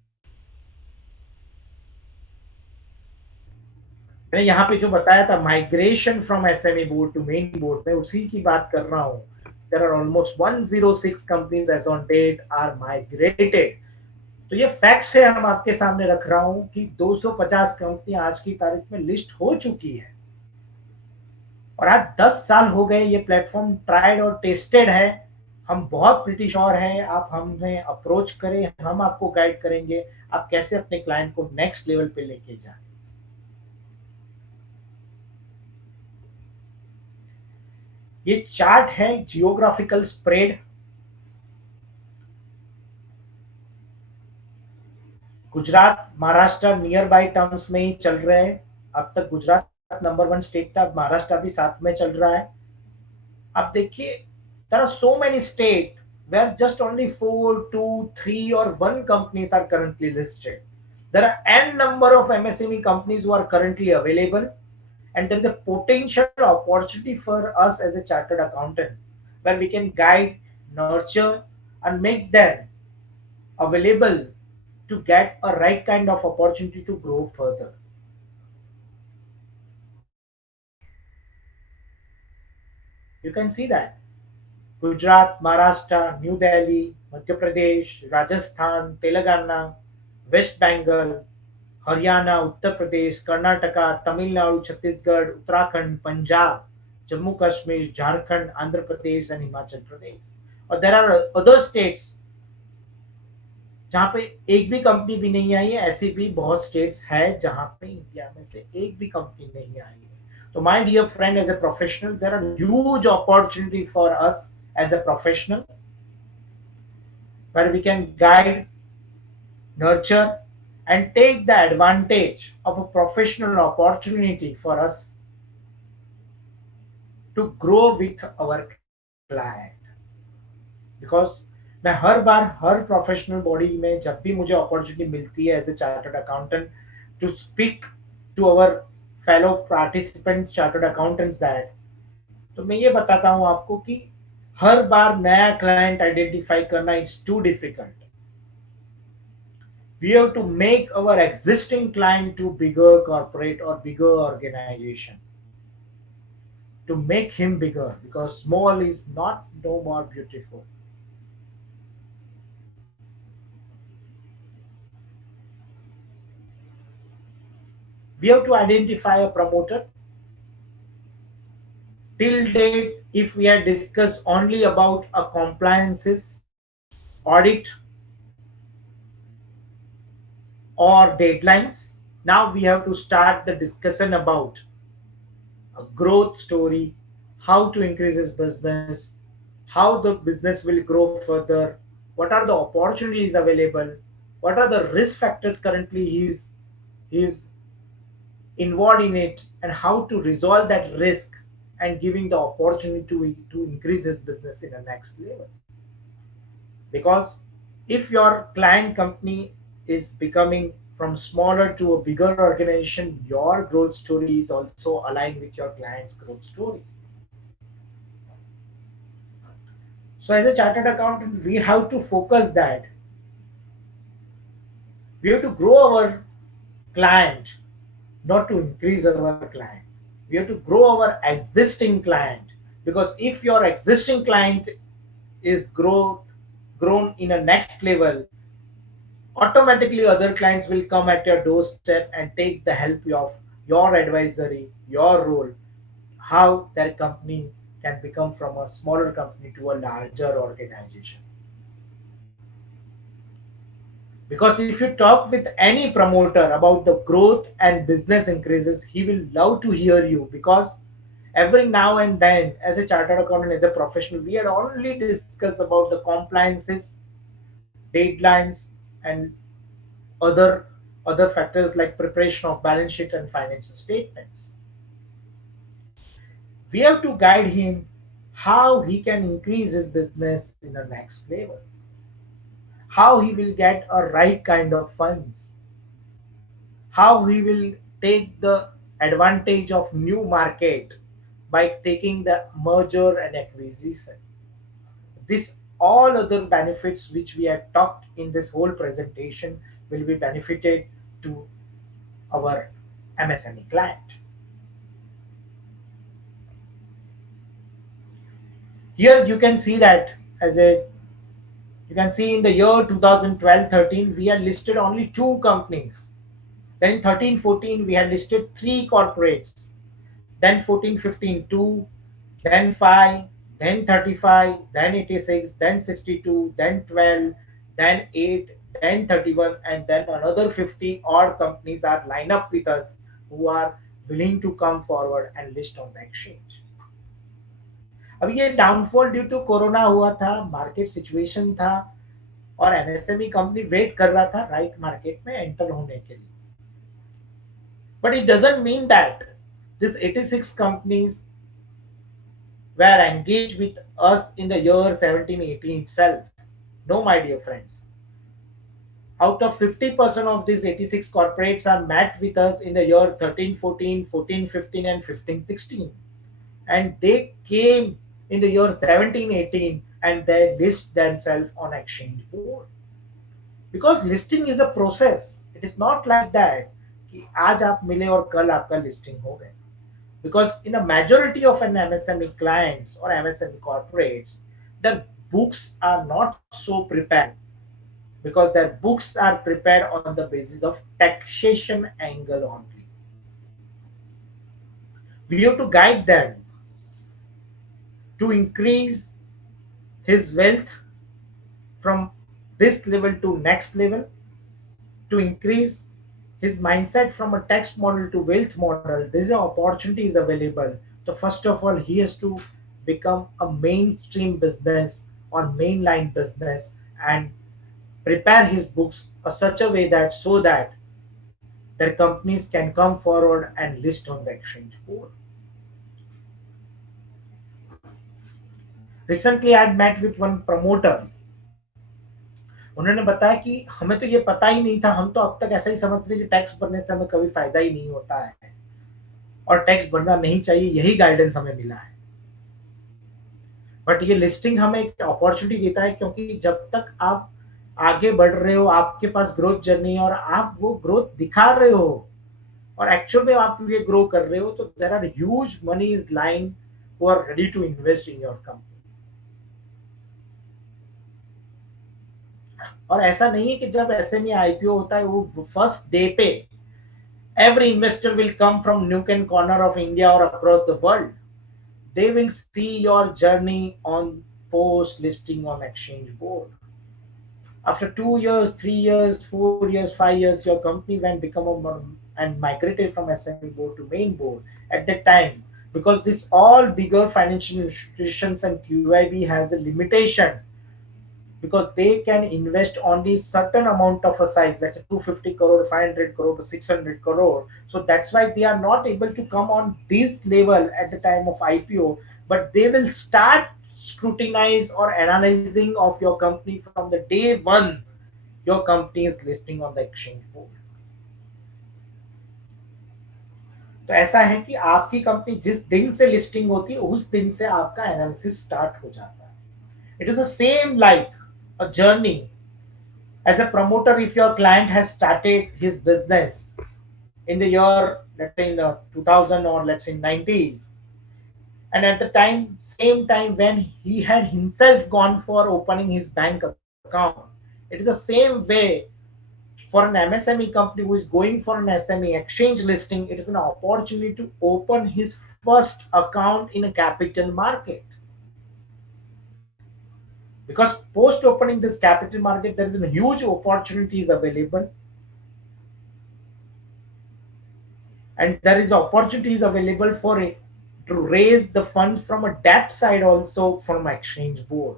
मैंने यहाँ पे जो बताया था migration from SME board to main board, मैं उसी की बात कर रहा हूँ. There are almost 106 companies as on date are migrated. तो ये फैक्ट्स है, हम आपके सामने रख रहा हूँ कि 250 कंपनी आज की तारीख में लिस्ट हो चुकी है. और आज 10 साल हो गए, ये प्लेटफॉर्म ट्राइड और टेस्टेड है. हम बहुत प्रिटी श्योर हैं, आप हमें अप्रोच करें, हम आपको गाइड करेंगे आप कैसे अपने क्लाइंट को नेक्स्ट लेवल पे लेके जाए. ये चार्ट है geographical spread. Gujarat Maharashtra near by terms में ही चल रहे हैं. अब तक गुजरात नंबर 1 स्टेट था, महाराष्ट्र भी साथ में चल रहा है. अब देखिए, there are so many states where just only 4, 2, 3 or 1 companies are currently listed. There are n number of MSME companies who are currently available, and there is a potential opportunity for us as a chartered accountant where we can guide, nurture, and make them available to get a right kind of opportunity to grow further. You can see that. Gujarat, Maharashtra, New Delhi, Madhya Pradesh, Rajasthan, Telangana, West Bengal, Haryana, Uttar Pradesh, Karnataka, Tamil Nadu, Chhattisgarh, Uttarakhand, Punjab, Jammu Kashmir, Jharkhand, Andhra Pradesh, and Himachal Pradesh. और there are other states जहाँ पे एक भी company भी नहीं आई है. ऐसी भी बहुत स्टेट्स है जहाँ पे इंडिया में से एक भी कंपनी नहीं आई है. तो my dear friend, as a professional there are huge opportunity for us as a professional where we can guide, nurture, and take the advantage of a professional opportunity for us to grow with our client. Because मैं हर बार हर professional body में जब भी मुझे opportunity मिलती है as a chartered accountant to speak to our fellow participant chartered accountants that, तो मैं ये बताता हूँ आपको कि हर बार नया क्लाइंट आइडेंटिफाई करना it's too difficult. We have to make our existing client to bigger corporate or bigger organization to make him bigger, because small is not no more beautiful. We have to identify a promoter. Till date, if we had discussed only about a compliances, audit, or deadlines, now we have to start the discussion about a growth story, how to increase his business, how the business will grow further, what are the opportunities available, what are the risk factors currently he's involved in it, and how to resolve that risk and giving the opportunity to increase his business in the next level. Because if your client company is becoming from smaller to a bigger organization, your growth story is also aligned with your client's growth story. So as a chartered accountant, we have to focus that we have to grow our client, not to increase our client. We have to grow our existing client, because if your existing client is grown in a next level, automatically other clients will come at your doorstep and take the help of your advisory, your role, how that company can become from a smaller company to a larger organization. Because if you talk with any promoter about the growth and business increases, he will love to hear you. Because every now and then, as a chartered accountant, as a professional, we had only discussed about the compliances, deadlines, and other other factors like preparation of balance sheet and financial statements. We have to guide him how he can increase his business in the next level, how he will get a right kind of funds, how he will take the advantage of new market by taking the merger and acquisition. This all other benefits which we have talked in this whole presentation will be benefited to our MSME client. Here you can see that as a you can see in the year 2012-13 we had listed only two companies. Then in 13-14 we had listed three corporates. Then 14-15 two, then 5, then 35, then 86, then 62, then 12, then 8, then 31, and then another 50 odd companies are lined up with us who are willing to come forward and list on the exchange. अब ये downfall due to corona हुआ था, market situation था, और MSME company wait कर रहा था right market में एंटर होने के लिए. But it doesn't mean that this 86 companies were engaged with us in the year 17-18 itself. No, my dear friends. Out of 50% of these 86 corporates are met with us in the year 13-14, 14-15, and 15-16. And they came in the year 17-18 and they list themselves on exchange board. Because listing is a process. It is not like that कि आज आप मिले और कल आपका listing हो गया. Because in a majority of an MSME clients or MSME corporates, their books are not so prepared because their books are prepared on the basis of taxation angle only. We have to guide them to increase his wealth from this level to next level, to increase his mindset from a tax model to wealth model. These opportunities available. So first of all, he has to become a mainstream business or mainline business and prepare his books in such a way that so that their companies can come forward and list on the exchange board. Recently, I had met with one promoter. उन्होंने बताया कि हमें तो ये पता ही नहीं था, हम तो अब तक ऐसा ही समझ रहे कि टैक्स भरने से हमें कभी फायदा ही नहीं होता है और टैक्स भरना नहीं चाहिए, यही गाइडेंस हमें मिला है. बट ये लिस्टिंग हमें एक अपॉर्चुनिटी देता है क्योंकि जब तक आप आगे बढ़ रहे हो, आपके पास ग्रोथ जर्नी है और आप वो ग्रोथ दिखा रहे हो और एक्चुअल में आप ये ग्रो कर रहे हो, तो there are huge money is lying who are ready to invest in your company. और ऐसा नहीं है कि जब एसएमई आईपीओ होता है वो फर्स्ट डे पे every investor will come from nook and corner of India or across the world. They will see your journey on post listing on exchange board. After 2 years, 3 years, 4 years, 5 years, your company when become and migrated from SME board to main board at that time, because this all bigger financial institutions and QIB has a limitation because they can invest only certain amount of a size, let's say 250 crore, 500 crore to 600 crore. So that's why they are not able to come on this level at the time of IPO, but they will start scrutinize or analyzing of your company from the day one your company is listing on the exchange board. तो ऐसा है कि आपकी company जिस दिन से listing होती है उस दिन से आपका एनालिसिस स्टार्ट हो जाता है. It is the same like a journey. As a promoter, if your client has started his business in the year, let's say in the 2000 or let's say 90s, and at the time, same time when he had himself gone for opening his bank account, it is the same way for an MSME company who is going for an SME exchange listing. It is an opportunity to open his first account in a capital market. Because post opening this capital market, there is a huge opportunities available, and there is opportunities available for it to raise the funds from a debt side also from exchange board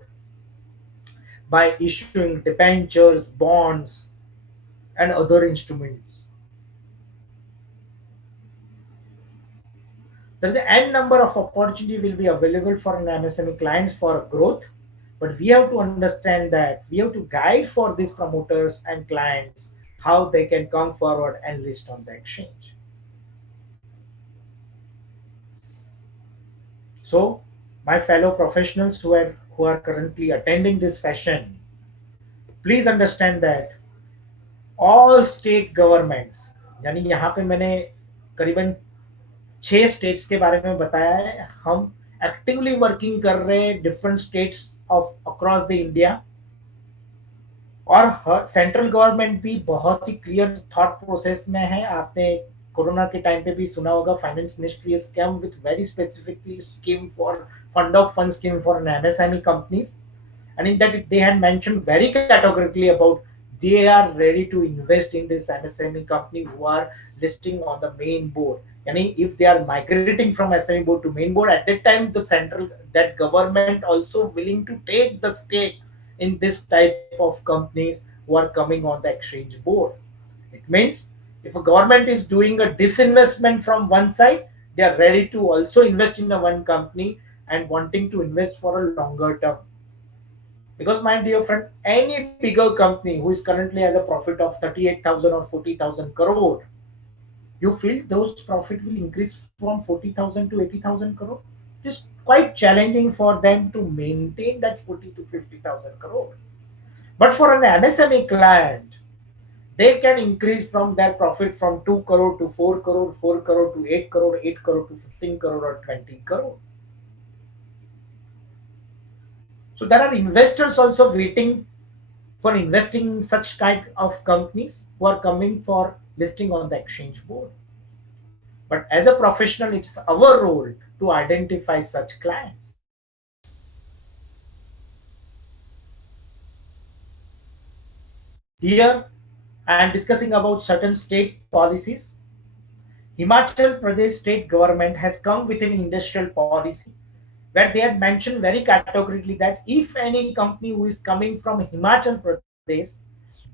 by issuing debentures, bonds, and other instruments. There is an n number of opportunity will be available for an MSME clients for growth, but we have to understand that we have to guide for these promoters and clients how they can come forward and list on the exchange. So, my fellow professionals who are currently attending this session, please understand that all state governments, यानी यहाँ पे मैंने करीबन 6 states के बारे में बताया है, हम एक्टिवली वर्किंग कर रहे हैं different states of across the India, और सेंट्रल गवर्नमेंट भी बहुत ही क्लियर थॉट प्रोसेस में है। आपने कोरोना के टाइम पे भी सुना होगा, finance ministry has come with very specifically scheme for fund of fund scheme for an MSME companies, and in that they had mentioned very categorically about they are ready to invest in this MSME company who are listing on the main board. Yani if they are migrating from SME board to main board, at that time the central, that government also willing to take the stake in this type of companies who are coming on the exchange board. It means if a government is doing a disinvestment from one side, they are ready to also invest in a one company and wanting to invest for a longer term. Because my dear friend, any bigger company who is currently has a profit of 38,000 or 40,000 crore, you feel those profit will increase from 40,000 to 80,000 crore? It is quite challenging for them to maintain that 40 to 50,000 crore. But for an MSME client, they can increase from their profit from 2 crore to 4 crore, 4 crore to 8 crore, 8 crore to 15 crore or 20 crore. So there are investors also waiting for investing in such kind of companies who are coming for listing on the exchange board. But as a professional, it's our role to identify such clients. Here, I am discussing about certain state policies. Himachal Pradesh state government has come with an industrial policy where they had mentioned very categorically that if any company who is coming from Himachal Pradesh,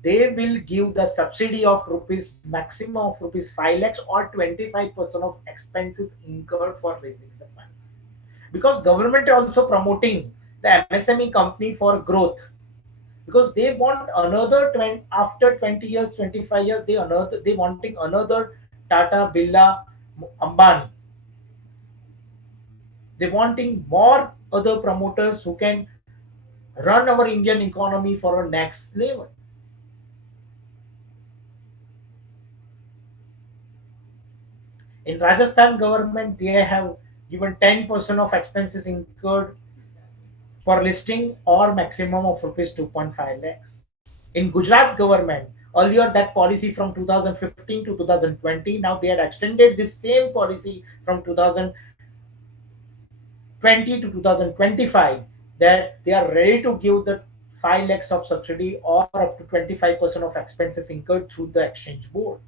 they will give the subsidy of rupees maximum of rupees 5 lakhs or 25% of expenses incurred for raising the funds. Because government also promoting the MSME company for growth, because they want another 20, after 20 years, 25 years, they wanting another Tata, Birla, Ambani. They wanting more other promoters who can run our Indian economy for a next level. In Rajasthan government, they have given 10% of expenses incurred for listing or maximum of rupees 2.5 lakhs. In Gujarat government, earlier that policy from 2015 to 2020, now they had extended this same policy from 2020 to 2025, that they are ready to give the 5 lakhs of subsidy or up to 25% of expenses incurred through the exchange board.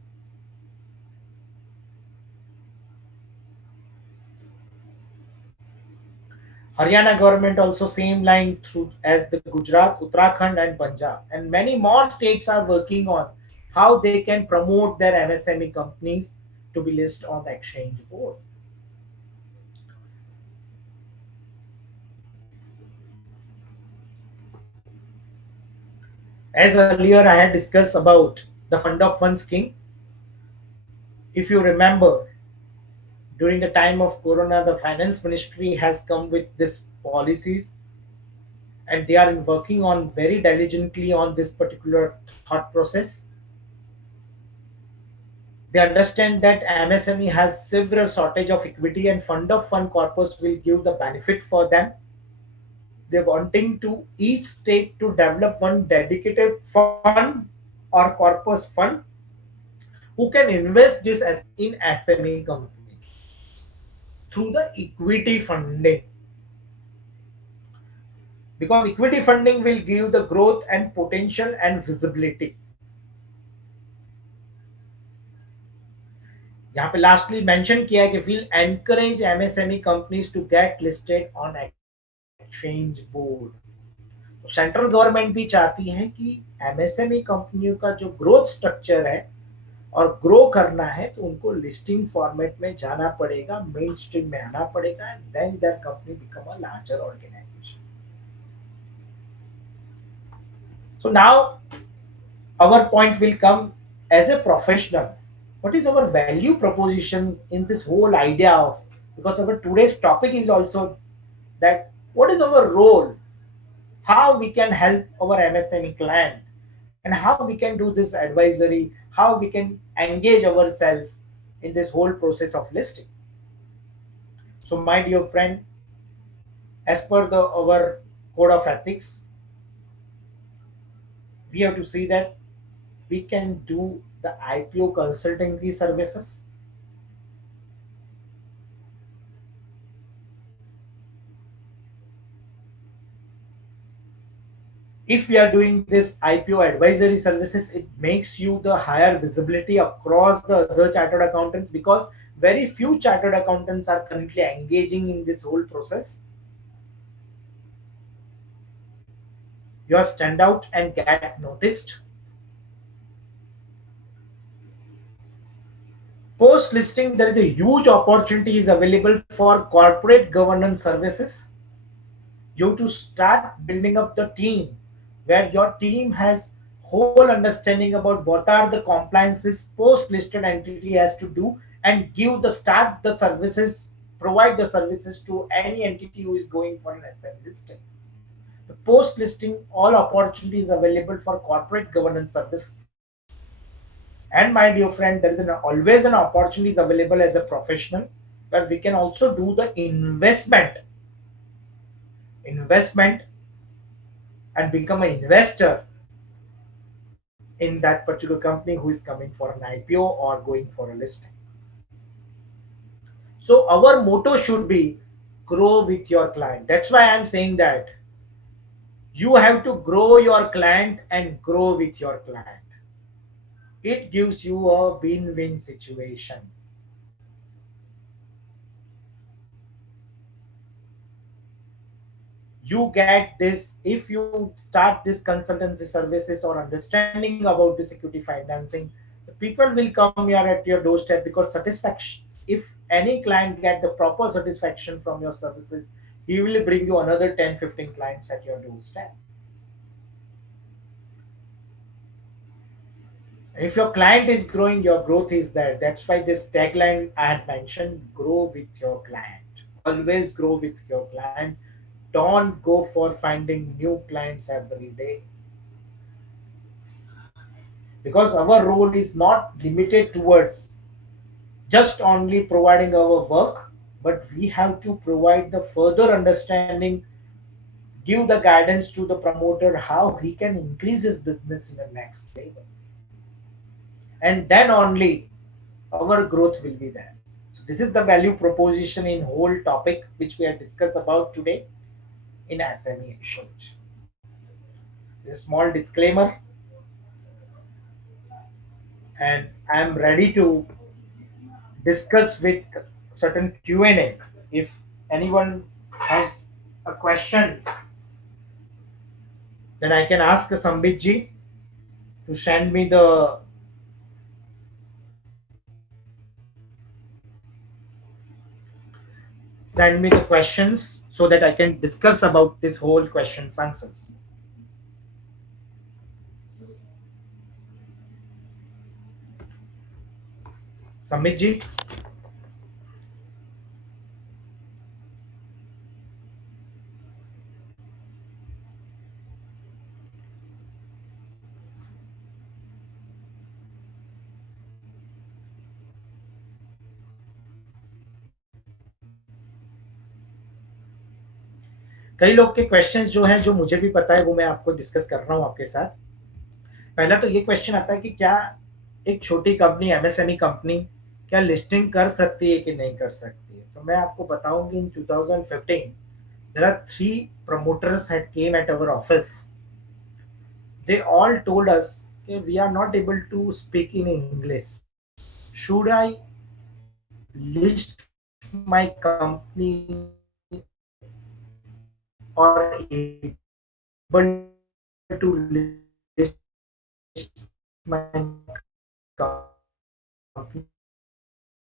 Haryana government also same line through as the Gujarat, Uttarakhand and Punjab. And many more states are working on how they can promote their MSME companies to be listed on the exchange board. As earlier I had discussed about the fund of funds scheme. If you remember, during the time of Corona, the finance ministry has come with this policies, and they are working on very diligently on this particular thought process. They understand that MSME has severe shortage of equity and fund of fund corpus will give the benefit for them. They're wanting to each state to develop one dedicated fund or corpus fund who can invest this as in SME companies through the equity funding. Because equity funding will give the growth and potential and visibility. यहाँ पे lastly mention किया है कि will encourage MSME companies to get listed on exchange board. तो central government भी चाहती है कि एमएसएमई कंपनियों का जो ग्रोथ स्ट्रक्चर है और ग्रो करना है, तो उनको लिस्टिंग फॉर्मेट में जाना पड़ेगा, मेन स्ट्रीम में आना पड़ेगा, then their company become a larger organisation. So now our point will come as a professional. What is our value proposition in this whole idea of, because our today's topic is also that what is our role, how we can help our MSME client, and how we can do this advisory, how we can engage ourselves in this whole process of listing. So my dear friend, as per the our code of ethics, we have to see that we can do the IPO consultancy services. If we are doing this IPO advisory services, it makes you the higher visibility across the other chartered accountants, because very few chartered accountants are currently engaging in this whole process. You stand out and get noticed. Post listing, there is a huge opportunity is available for corporate governance services. You to start building up the team, where your team has whole understanding about what are the compliances post listed entity has to do, and give the start the services, provide the services to any entity who is going for an FM listing. The post listing all opportunities available for corporate governance services. And my dear friend, there is always an opportunities available as a professional, where we can also do the investment and become an investor in that particular company who is coming for an IPO or going for a listing. So our motto should be grow with your client. That's why I'm saying that you have to grow your client and grow with your client. It gives you a win-win situation. You get this if you start this consultancy services or understanding about this equity financing. The people will come here at your doorstep, because satisfaction, if any client get the proper satisfaction from your services, he will bring you another 10-15 clients at your doorstep. If your client is growing, your growth is there. That's why this tagline I had mentioned, grow with your client. Always grow with your client. Don't go for finding new clients every day, because our role is not limited towards just only providing our work, but we have to provide the further understanding, give the guidance to the promoter how he can increase his business in the next level, and then only our growth will be there. So this is the value proposition in whole topic which we have discussed about today in SME exchange. A small disclaimer, and I am ready to discuss with certain Q&A. If anyone has a question, then I can ask Sambit ji to send me the questions so that I can discuss about this whole questions answers. Sambit ji, कई लोग के questions जो हैं जो मुझे भी पता है वो मैं आपको डिस्कस कर रहा हूं आपके साथ। पहला तो ये क्वेश्चन आता है कि क्या एक छोटी कंपनी एमएसएमई कंपनी क्या लिस्टिंग कर सकती है कि नहीं कर सकती है। तो मैं आपको बताऊं कि इन 2015 there are three promoters had came at our office. They all told us, okay, we are not able to speak in English. Should I list my company or able to list my company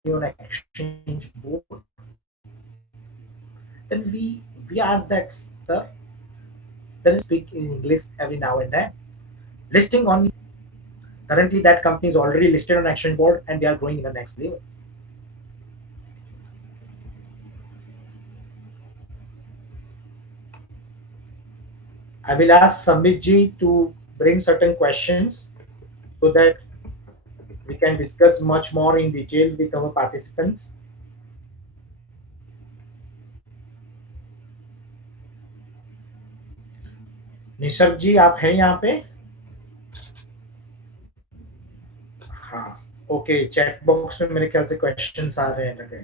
on exchange board? Then we asked that, sir, there is speak in English every now and then. Listing only. Currently, that company is already listed on action board and they are growing in the next level. I will ask Samit ji to bring certain questions so that we can discuss much more in detail with our participants. Nisarga जी आप हैं यहाँ पे? हाँ, okay, chat box में मेरे ख्याल से questions आ रहे हैं लगे।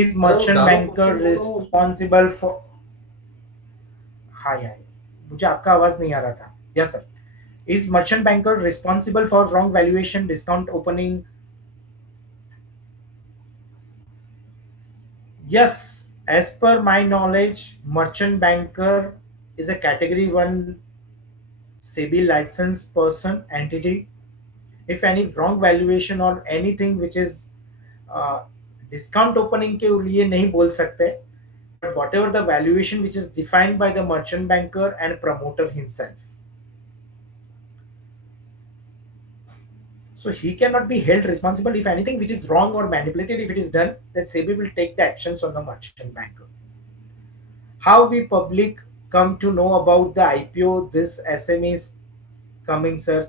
इज अरे वो मर्चेंट डालो बैंकर क्वेश्चन बोल रहा हूँ उसमें। रिस्पॉन्सिबल फॉर, हाय हाय, मुझे आपका आवाज नहीं आ रहा था। Yes sir, is merchant banker responsible for wrong valuation discount opening? Yes, as per my knowledge, merchant banker is a category one SEBI licensed person entity. If any wrong valuation or anything which is uh, discount opening के लिए नहीं बोल सकते, but whatever the valuation which is defined by the merchant banker and promoter himself. So he cannot be held responsible if anything which is wrong or manipulated, if it is done, then SEBI will take the actions on the merchant banker. How we public come to know about the IPO this SME is coming, sir?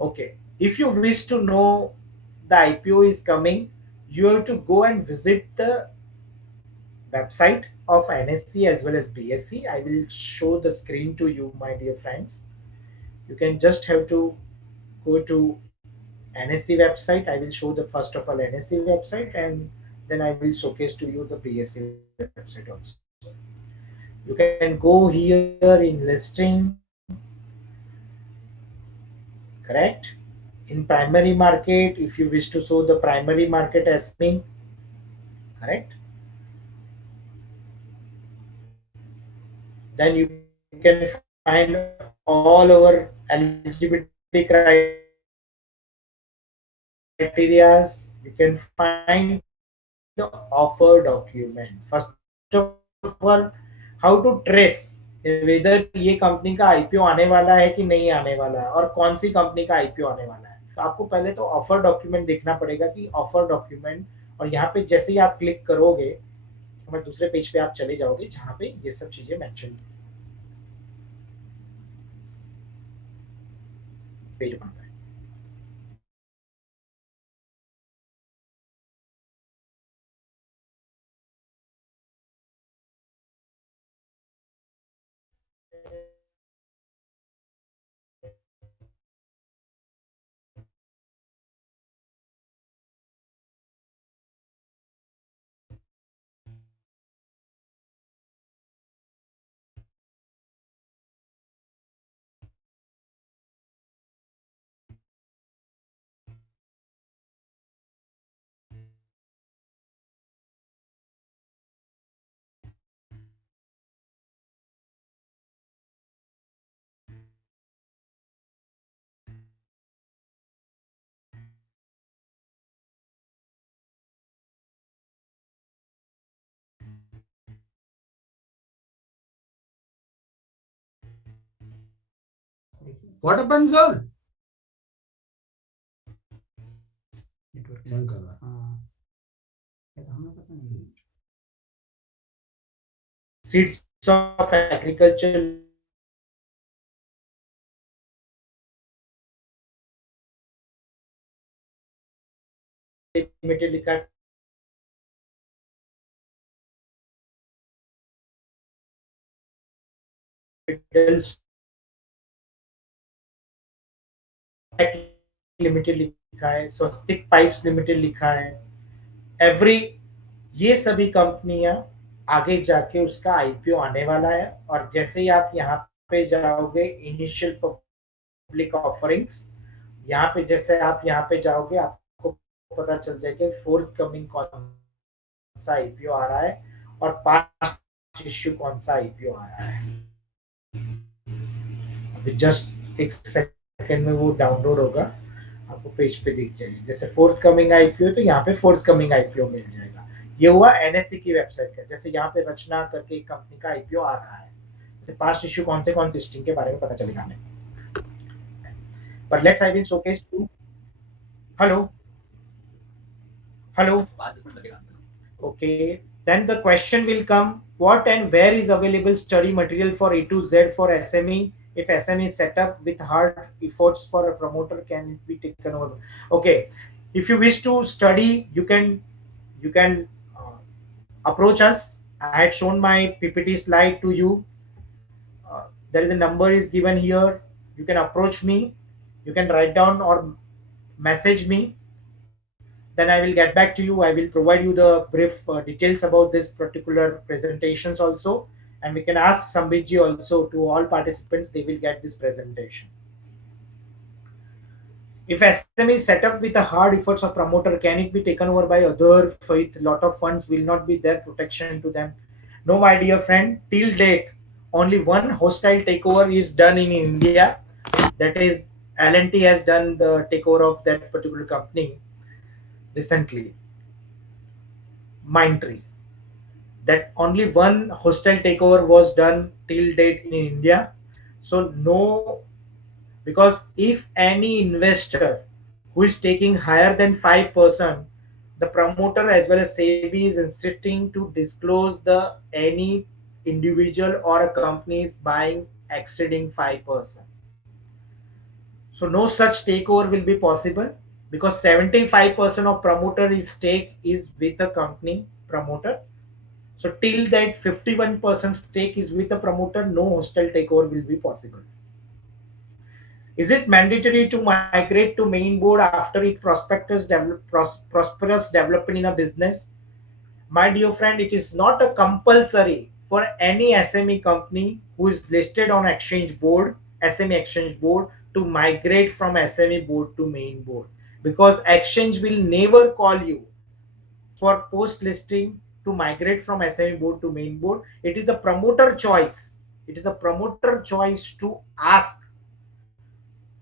Okay, if you wish to know the IPO is coming, you have to go and visit the website of NSC as well as BSC. I will show the screen to you, my dear friends. You can just have to go to NSC website. I will show the first of all NSC website, and then I will showcase to you the BSC website also. You can go here in listing, correct? In primary market, if you wish to show the primary market SME, correct? Then you can find all our eligibility criterias. You can find the offer document. First of all, how to trace whether ये company का IPO आने वाला है कि नहीं आने वाला है, और कौन सी कंपनी का आईपीओ आने वाला है। तो आपको पहले तो ऑफर डॉक्यूमेंट देखना पड़ेगा कि ऑफर डॉक्यूमेंट, और यहाँ पे जैसे ही आप क्लिक करोगे, हमारे दूसरे पेज पे आप चले जाओगे जहाँ पे ये सब चीजें मेंशन, पेज बन रहा है। What happened, sir? नहीं कर रहा। सीड्स ऑफ एग्रीकल्चर लिमिटेड लिखा है, लिमिटेड लिखा है, स्वस्तिक पाइप्स लिमिटेड लिखा है। एवरी, ये सभी कंपनियां आगे जाके उसका आईपीओ आने वाला है। और जैसे ही आप यहाँ पे जाओगे इनिशियल पब्लिक ऑफरिंग्स, यहाँ पे जैसे आप यहाँ पे जाओगे आपको पता चल जाएगा फोर्थ कमिंग कौन सा आईपीओ आ रहा है और पास्ट इश्यू कौन सा आईपीओ आ रहा है। अभी जस्ट एक सेकंड में वो डाउनलोड होगा, आपको पेज पे दिख जाएगा। जैसे फोर्थ कमिंग आईपीओ तो यहाँ पे फोर्थ कमिंग आईपीओ मिल जाएगा। ये हुआ एनएससी की वेबसाइट का। जैसे यहाँ पे रचना करके एक कंपनी का आईपीओ आ रहा है, जैसे पास्ट इश्यू कौन से लिस्टिंग के बारे में पता चलेगा हमें। But let's I will showcase to, hello, hello. Okay, then the question will come, what and where is available study material for A to Z for SME? If SME is set up with hard efforts for a promoter, can it be taken over? Okay, if you wish to study, you can approach us. I had shown my PPT slide to you. There is a number is given here. You can approach me. You can write down or message me. Then I will get back to you. I will provide you the brief details about this particular presentations also, and we can ask Sambitji also to all participants. They will get this presentation. If SME is set up with a hard efforts of promoter, can it be taken over by other with lot of funds? Will not be there protection to them? No, my dear friend. Till date, only one hostile takeover is done in India. That is, L&T has done the takeover of that particular company recently, Mindtree. That only one hostile takeover was done till date in India. So no, because if any investor who is taking higher than 5%, the promoter as well as SEBI is insisting to disclose the any individual or a company is buying exceeding 5%. So no such takeover will be possible because 75% of promoter is stake is with the company promoter. So till that 51% stake is with the promoter, no hostile takeover will be possible. Is it mandatory to migrate to main board after it prosperous development in a business? My dear friend, it is not a compulsory for any SME company who is listed on exchange board, SME exchange board, to migrate from SME board to main board, because exchange will never call you for post listing to migrate from SME board to main board. It is a promoter choice. It is a promoter choice to ask,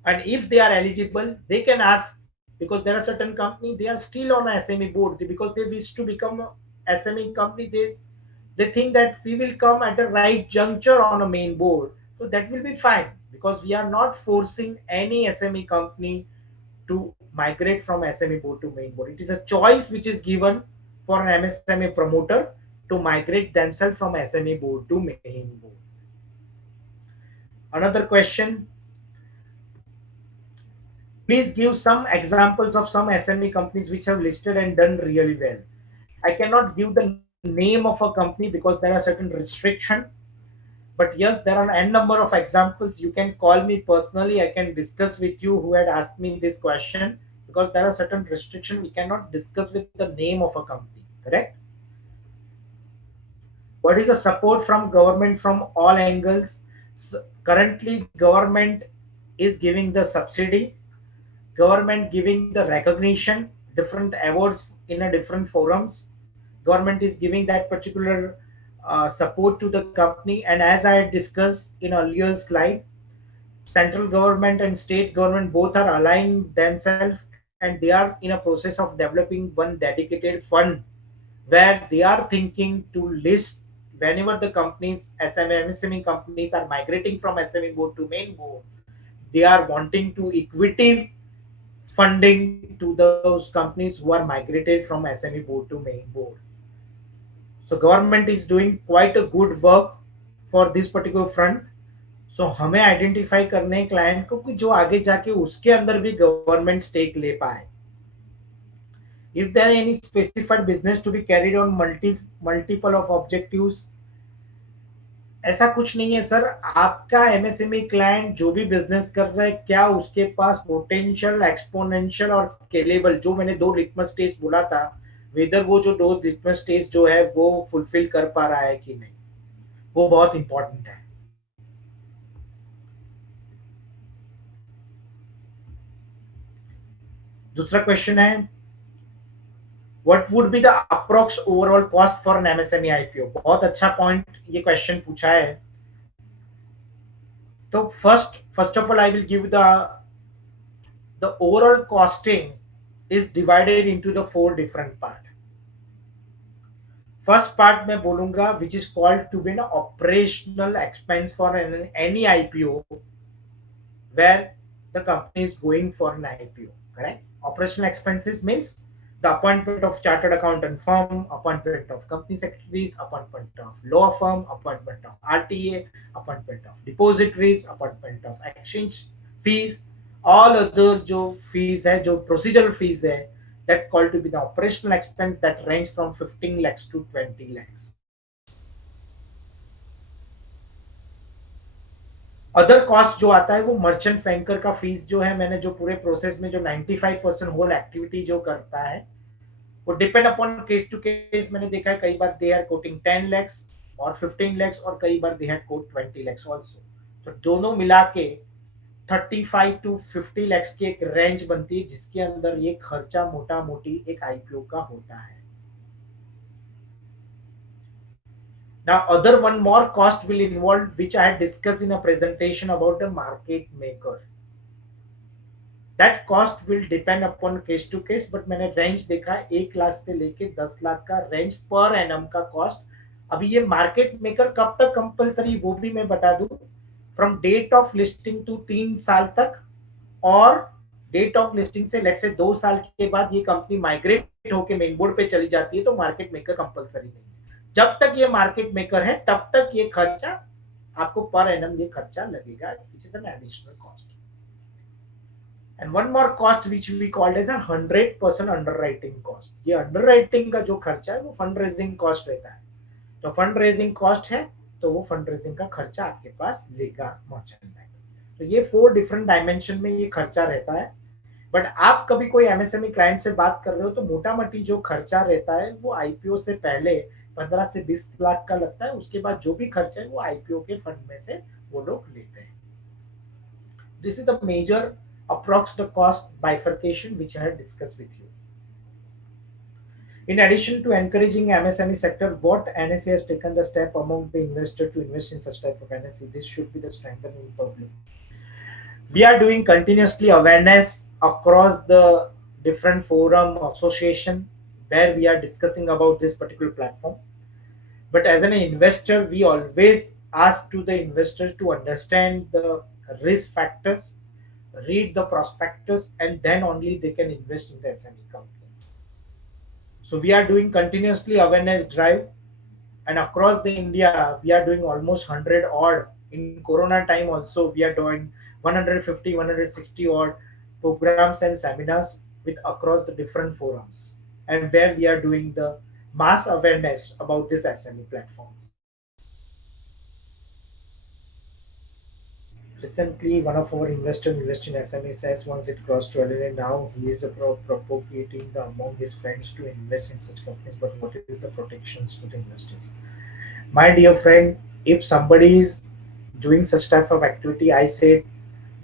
and if they are eligible, they can ask, because there are certain companies they are still on a SME board because they wish to become a SME company. They think that we will come at a right juncture on a main board, so that will be fine because we are not forcing any SME company to migrate from SME board to main board. It is a choice which is given for an MSME promoter to migrate themselves from SME board to main board. Another question: please give some examples of some SME companies which have listed and done really well. I cannot give the name of a company because there are certain restrictions. But yes, there are n number of examples. You can call me personally. I can discuss with you who had asked me this question, because there are certain restrictions. We cannot discuss with the name of a company. Correct? What is the support from government from all angles? Currently, government is giving the subsidy, government giving the recognition, different awards in a different forums. Government is giving that particular support to the company, and as I discussed in earlier slide, central government and state government both are aligning themselves, and they are in a process of developing one dedicated fund where they are thinking to list whenever the companies SME companies are migrating from SME board to main board, they are wanting to equity funding to those companies who are migrated from SME board to main board. So government is doing quite a good work for this particular front. So हमें identify करने हैं client को कि जो आगे जाके उसके अंदर भी गवर्नमेंट स्टेक ले पाए. Is there any specified business to be carried on multiple of objectives? ऐसा कुछ नहीं है सर. आपका एमएसएमई क्लाइंट जो भी बिजनेस कर रहा है, क्या उसके पास पोटेंशियल, एक्सपोनेंशियल और स्केलेबल, जो मैंने दो लिटमस टेस्ट बोला था, वेदर वो जो दो लिटमस टेस्ट जो है वो फुलफिल कर पा रहा है कि नहीं, वो बहुत इंपॉर्टेंट है. दूसरा क्वेश्चन है, what would be the approx overall cost for an MSME IPO. बहुत अच्छा पॉइंट ये क्वेश्चन पूछा है. तो first of all I will give the overall costing is divided into the four different part. First part मैं बोलूंगा which is called to be an operational expense for any IPO where the company is going for an IPO. Correct? Operational expenses means the appointment of chartered accountant firm, appointment of company secretaries, appointment of law firm, appointment of RTA, appointment of depositories, appointment of exchange fees, all other जो fees है, जो procedural fees है, that called to be the operational expense that range from 15 lakhs to 20 lakhs. Other cost जो आता है वो merchant banker का fees जो है, मैंने जो पूरे प्रोसेस में जो 95% होल एक्टिविटी जो करता है, वो depend upon case to case. मैंने देखा है कई बार दे आर कोटिंग 10 lakhs और 15 lakhs, और कई बार they had quote 20 lakhs also. तो दोनों मिला के 35 टू 50 lakhs की एक रेंज बनती है, जिसके अंदर ये खर्चा मोटा मोटी एक आईपीओ का होता है। Now, other one more cost will involve, which I had discussed in a presentation about the market maker. That cost will depend upon case to case, but मैंने रेंज देखा 1 लाख से लेके 10 लाख का रेंज पर एनम का cost. अभी ये market maker कब तक कंपलसरी वो भी मैं बता दूं, from date of listing to 3 साल तक, और डेट ऑफ लिस्टिंग से लेट से 2 साल के बाद ये कंपनी माइग्रेट होकर मेन बोर्ड पे चली जाती है, तो मार्केट मेकर कंपलसरी नहीं है। जब तक ये मार्केट मेकर है तब तक ये खर्चा आपको पर एनम ये खर्चा लगेगा, which is an additional cost. And one more cost which we called as a 100% underwriting cost। ये underwriting का जो खर्चा है वो फंड रेजिंग कॉस्ट रहता है। तो फंड रेजिंग कॉस्ट है तो वो फंड रेजिंग का खर्चा आपके पास लेगा मर्चेंट बैंक। तो ये 4 डिफरेंट डायमेंशन में ये खर्चा रहता है। बट आप कभी कोई एमएसएमई क्लाइंट से बात कर रहे हो तो मोटा मोटी जो खर्चा रहता है वो आईपीओ से पहले 15 से 20 लाख का लगता है। उसके बाद जो भी खर्चा है वो आईपीओ के फंड में से वो लोग लेते हैं। This is the major approx the cost bifurcation which I had discussed with you. In addition to encouraging MSME sector, what NSE has taken the step among the investor to invest in such type of NSE? This should be the strengthening public. We are doing continuously awareness across the different forum association where we are discussing about this particular platform. But as an investor, we always ask to the investors to understand the risk factors, read the prospectus, and then only they can invest in the SME companies. So we are doing continuously awareness drive, and across the India we are doing almost 100 odd. In Corona time also we are doing 150, 160 odd programs and seminars with across the different forums, and where we are doing the mass awareness about this SME platforms. Recently, one of our investors invested in SME says once it crossed 12 and now he is propagating the among his friends to invest in such companies. But what is the protections to the investors? My dear friend, if somebody is doing such type of activity, I say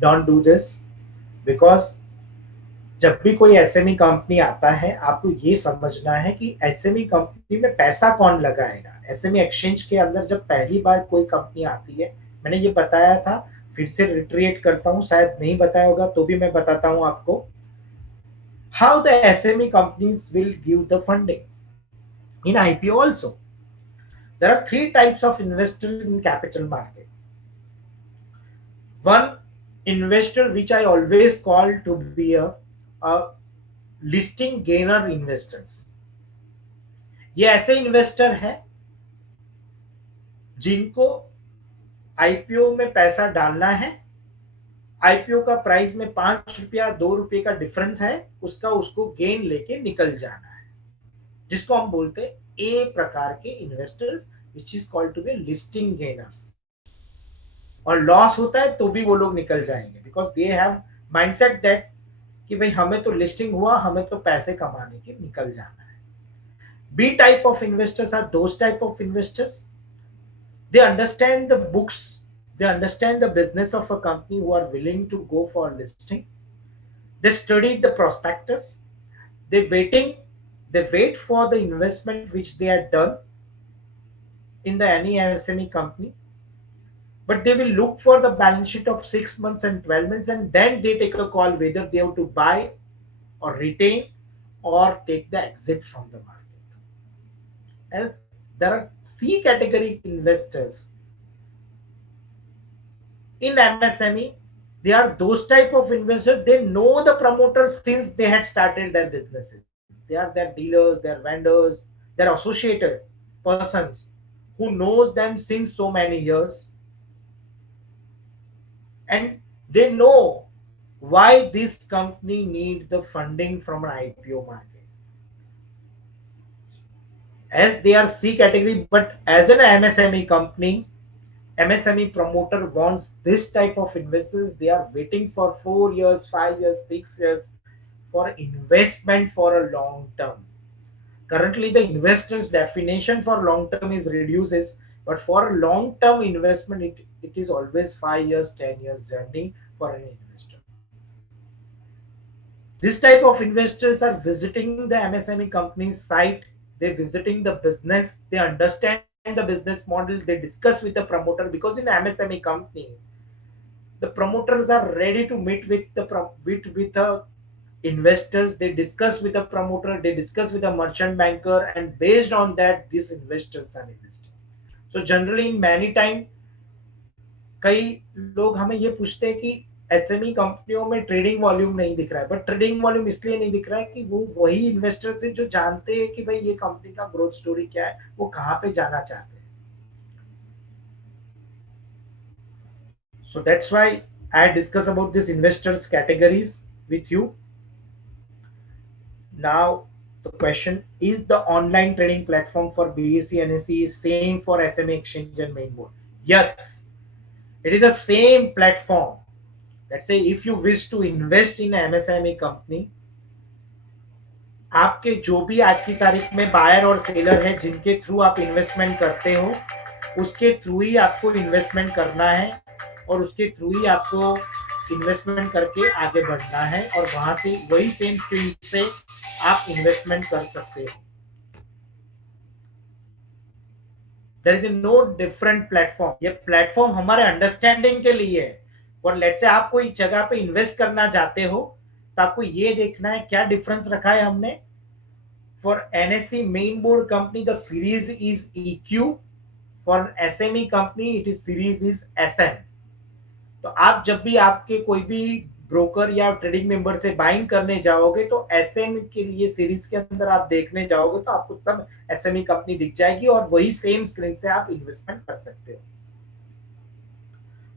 don't do this, because जब भी कोई SME company आता है आपको ये समझना है कि एसएमई कंपनी में पैसा कौन लगाएगा। एसएमई एक्सचेंज के अंदर जब पहली बार कोई कंपनी आती है, मैंने ये बताया था, फिर से रिट्रीट करता हूँ, शायद नहीं बताया होगा तो भी मैं बताता हूँ आपको, how the SME companies will give the funding in IPO also. There are 3 types of investors in capital market. One investor which I always call to be a listing gainer investors। ये ऐसे investor है जिनको IPO में पैसा डालना है, IPO का price में 5 रुपया 2 रुपये का डिफरेंस है, उसका उसको गेन लेके निकल जाना है, जिसको हम बोलते हैं ए प्रकार के investors, which is called to be listing gainers. और लॉस होता है तो भी वो लोग निकल जाएंगे, because they have mindset that कि भाई हमें तो लिस्टिंग हुआ, हमें तो पैसे कमाने के निकल जाना है। B type of investors are those type of investors, they understand the books, they understand the business of a company, who are willing to go for listing. They studied the prospectus, they wait for the investment which they had done in the any SME company, but they will look for the balance sheet of 6 months and 12 months, and then they take a call whether they have to buy or retain or take the exit from the market. And there are C category investors in MSME. They are those type of investors, they know the promoters since they had started their businesses. They are their dealers, their vendors, their associated persons who knows them since so many years, and they know why this company needs the funding from an IPO market. As they are C category, but as an MSME company, MSME promoter wants this type of investors. They are waiting for 4 years, 5 years, 6 years for investment for a long term. Currently, the investor's definition for long term is reduces, but for a long term investment, it is always 5 years, 10 years journey for an investor. This type of investors are visiting the MSME company's site. They're visiting the business. They understand the business model. They discuss with the promoter, because in MSME company, the promoters are ready to meet with the investors. They discuss with the promoter. They discuss with the merchant banker, and based on that, these investors are investing. So generally, many time कई लोग हमें ये पूछते हैं कि SME कंपनियों में trading volume नहीं दिख रहा है, बट ट्रेडिंग वॉल्यूम इसलिए नहीं दिख रहा है कि वो वही इन्वेस्टर्स है जो जानते हैं कि भाई ये कंपनी का ग्रोथ स्टोरी क्या है, वो कहाँ पे जाना चाहते हैं. So that's why I discuss about this investors categories with you. Now the question is, the online trading platform for BSE NSE is same for SMA exchange and main board? Yes, it is the same platform. Let's say if you wish to invest in MSME company, आपके जो भी आज की तारीख में buyer और seller है जिनके थ्रू आप इन्वेस्टमेंट करते हो, उसके थ्रू ही आपको इन्वेस्टमेंट करना है और उसके थ्रू ही आपको इन्वेस्टमेंट करके आगे बढ़ना है और वहां से वही सेम स्ट्रीम से आप इन्वेस्टमेंट कर सकते हो. There is no different platform. ये प्लेटफॉर्म हमारे अंडरस्टैंडिंग के लिए है. और लेट से आप कोई जगह पे इन्वेस्ट करना चाहते हो तो आपको ये देखना है क्या डिफरेंस रखा है हमने. For NSC main board company the series is EQ. For SME company it is series is SM. तो आप जब भी आपके कोई भी ब्रोकर या ट्रेडिंग मेंबर से बाइंग करने जाओगे तो एसएम के लिए सीरीज के अंदर आप देखने जाओगे तो आपको सब एसएमई कंपनी दिख जाएगी और वही सेम स्क्रीन से आप इन्वेस्टमेंट कर सकते हो.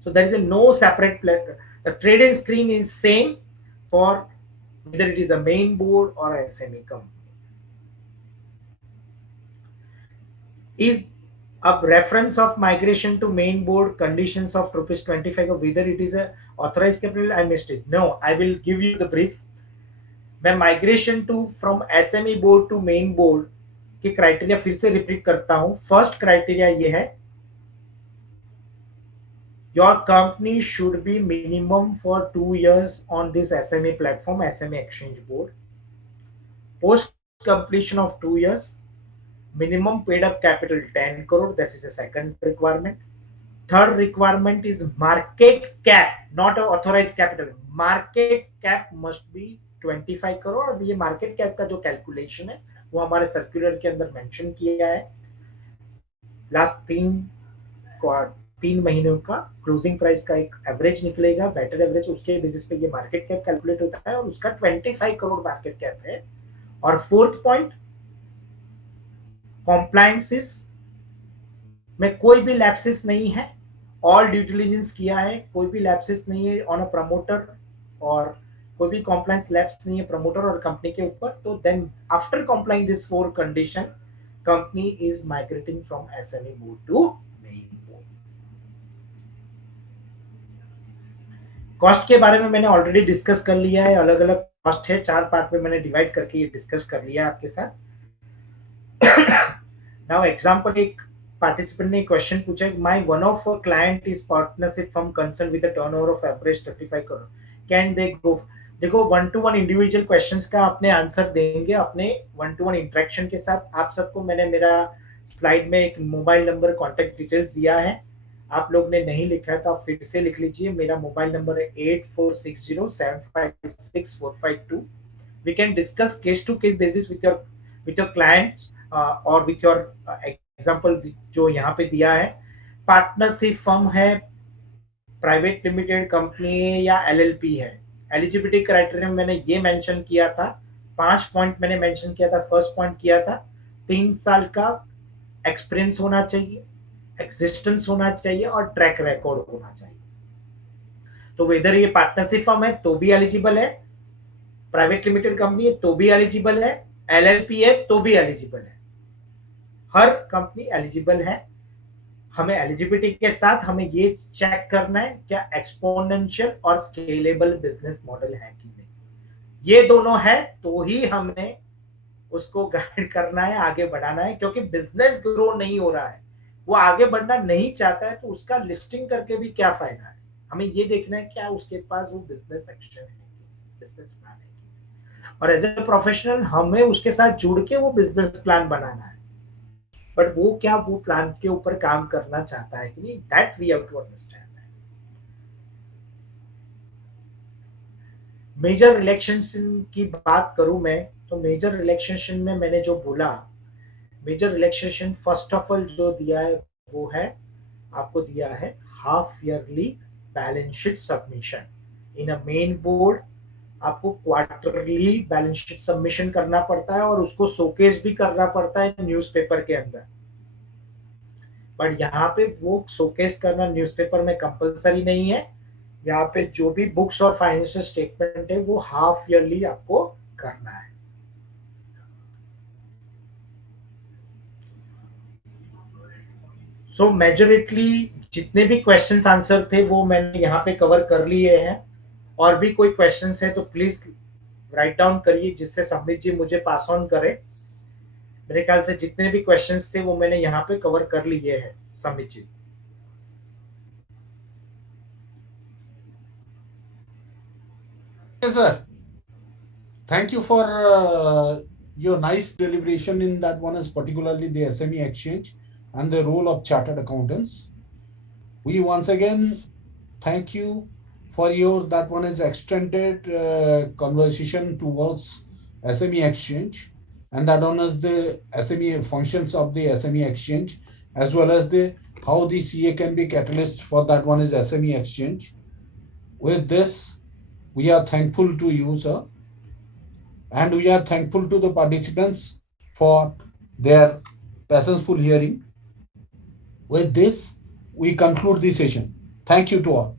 So there is a no separate the trading screen is same for whether it is a main board or a SME company. Is a reference of migration to main board conditions of rupees 25 or whether it is a authorized capital? I missed it. No, I will give you the brief. मैं migration to from SME board to main board के criteria फिर से repeat करता हूं. First criteria ये है, your company should be minimum for 2 years on this SME platform, SMA exchange board. Post completion of 2 years, minimum paid up capital 10 crore. That is a second requirement. Third requirement is market cap, not authorized capital. Market cap must be 25 crore. और ये market cap का जो calculation है वो हमारे circular के अंदर mention किया है. लास्ट 3 महीनों का क्लोजिंग प्राइस का एक एवरेज निकलेगा, बेटर एवरेज, उसके बेसिस पे ये मार्केट कैप कैलकुलेट होता है और उसका 25 करोड़ मार्केट कैप है. और फोर्थ पॉइंट, कॉम्प्लायंसेस में कोई भी लैप्सेस नहीं है. ऑल ड्यू डिलिजेंस किया है, कोई भी लैप्सेस नहीं है ऑन अ प्रमोटर और कोई भी कॉम्प्लायंस लैप्स नहीं है प्रमोटर और कंपनी के ऊपर. तो then after complying this 4 condition, company is migrating from SME board to main board. Cost के बारे में मैंने ऑलरेडी डिस्कस कर लिया है. अलग अलग कॉस्ट है, 4 पार्ट में मैंने डिवाइड करके ये डिस्कस कर लिया आपके साथ. नाउ एग्जांपल, एक पार्टिसिपेंट ने क्वेश्चन पूछा है, my one of a client is partnership firm concern with a turnover of average 35 crore, can they go. देखो, 1-to-1 इंडिविजुअल क्वेश्चंस का अपने आंसर देंगे अपने 1-to-1 इंटरेक्शन के साथ. आप सबको मैंने मेरा स्लाइड में एक मोबाइल नंबर, कॉन्टेक्ट डिटेल्स दिया है. आप लोग ने नहीं लिखा है तो आप फिर से लिख लीजिए. मेरा मोबाइल नंबर है 8460756452. We can discuss case to case basis with your clients और विथ योर एग्जांपल जो यहाँ पे दिया है. पार्टनरशिप फर्म है, प्राइवेट लिमिटेड कंपनी या एलएलपी है. एलिजिबिलिटी क्राइटेरिया मैंने ये मेंशन किया था, 5 पॉइंट मैंने मेंशन किया था. फर्स्ट पॉइंट किया था 3 साल का एक्सपीरियंस होना चाहिए, एक्सिस्टेंस होना चाहिए और ट्रैक रिकॉर्ड होना चाहिए. तो वेदर ये पार्टनरशिप फर्म है तो भी एलिजिबल है, प्राइवेट लिमिटेड कंपनी है तो भी एलिजिबल है, एलएलपी है तो भी एलिजिबल है. हर कंपनी एलिजिबल है. हमें एलिजिबिलिटी के साथ हमें ये चेक करना है क्या एक्सपोनेंशियल और स्केलेबल बिजनेस मॉडल है कि नहीं। ये दोनों है तो ही हमें उसको गाइड करना है, आगे बढ़ाना है, क्योंकि बिजनेस ग्रो नहीं हो रहा है, वो आगे बढ़ना नहीं चाहता है, तो उसका लिस्टिंग करके भी क्या फायदा है। हमें ये देखना है क्या उसके पास वो बिजनेस एक्शन है, बिजनेस प्लान है, और एज ए प्रोफेशनल हमें उसके साथ जुड़ के वो बिजनेस प्लान बनाना है। बट वो क्या वो प्लान के ऊपर काम करना चाहता है कि नहीं, that we have to understand. Major relaxation की बात करूं मैं, तो मेजर रिलैक्सेशन में मैंने जो बोला, major relaxation first of all जो दिया है वो है, आपको दिया है half yearly balance sheet submission in a main board. आपको क्वार्टरली बैलेंस शीट सबमिशन करना पड़ता है और उसको शोकेस भी करना पड़ता है न्यूज़पेपर के अंदर। बट यहाँ पे वो शोकेस करना न्यूज़पेपर में कंपलसरी नहीं है। यहाँ पे जो भी बुक्स और फाइनेंशियल स्टेटमेंट है वो हाफ ईयरली आपको करना है। सो मेजोरिटली जितने भी क्वेश्चंस आंसर थे वो मैंने यहाँ पे कवर कर लिए हैं। और भी कोई क्वेश्चंस है तो प्लीज राइट डाउन करिए जिससे संबित जी मुझे पास ऑन करें। मेरे ख्याल से जितने भी क्वेश्चंस थे वो मैंने यहाँ पे कवर कर लिए हैं संबित जी। Yes, sir. Thank you for your nice deliberation in that one is particularly the SME exchange and the role of chartered accountants. We once again thank you for your that one is extended conversation towards SME exchange, and that one is the SME functions of the SME exchange, as well as the how the CA can be catalyst for that one is SME exchange. With this, we are thankful to you, sir, and we are thankful to the participants for their patience hearing. With this, we conclude the session. Thank you to all.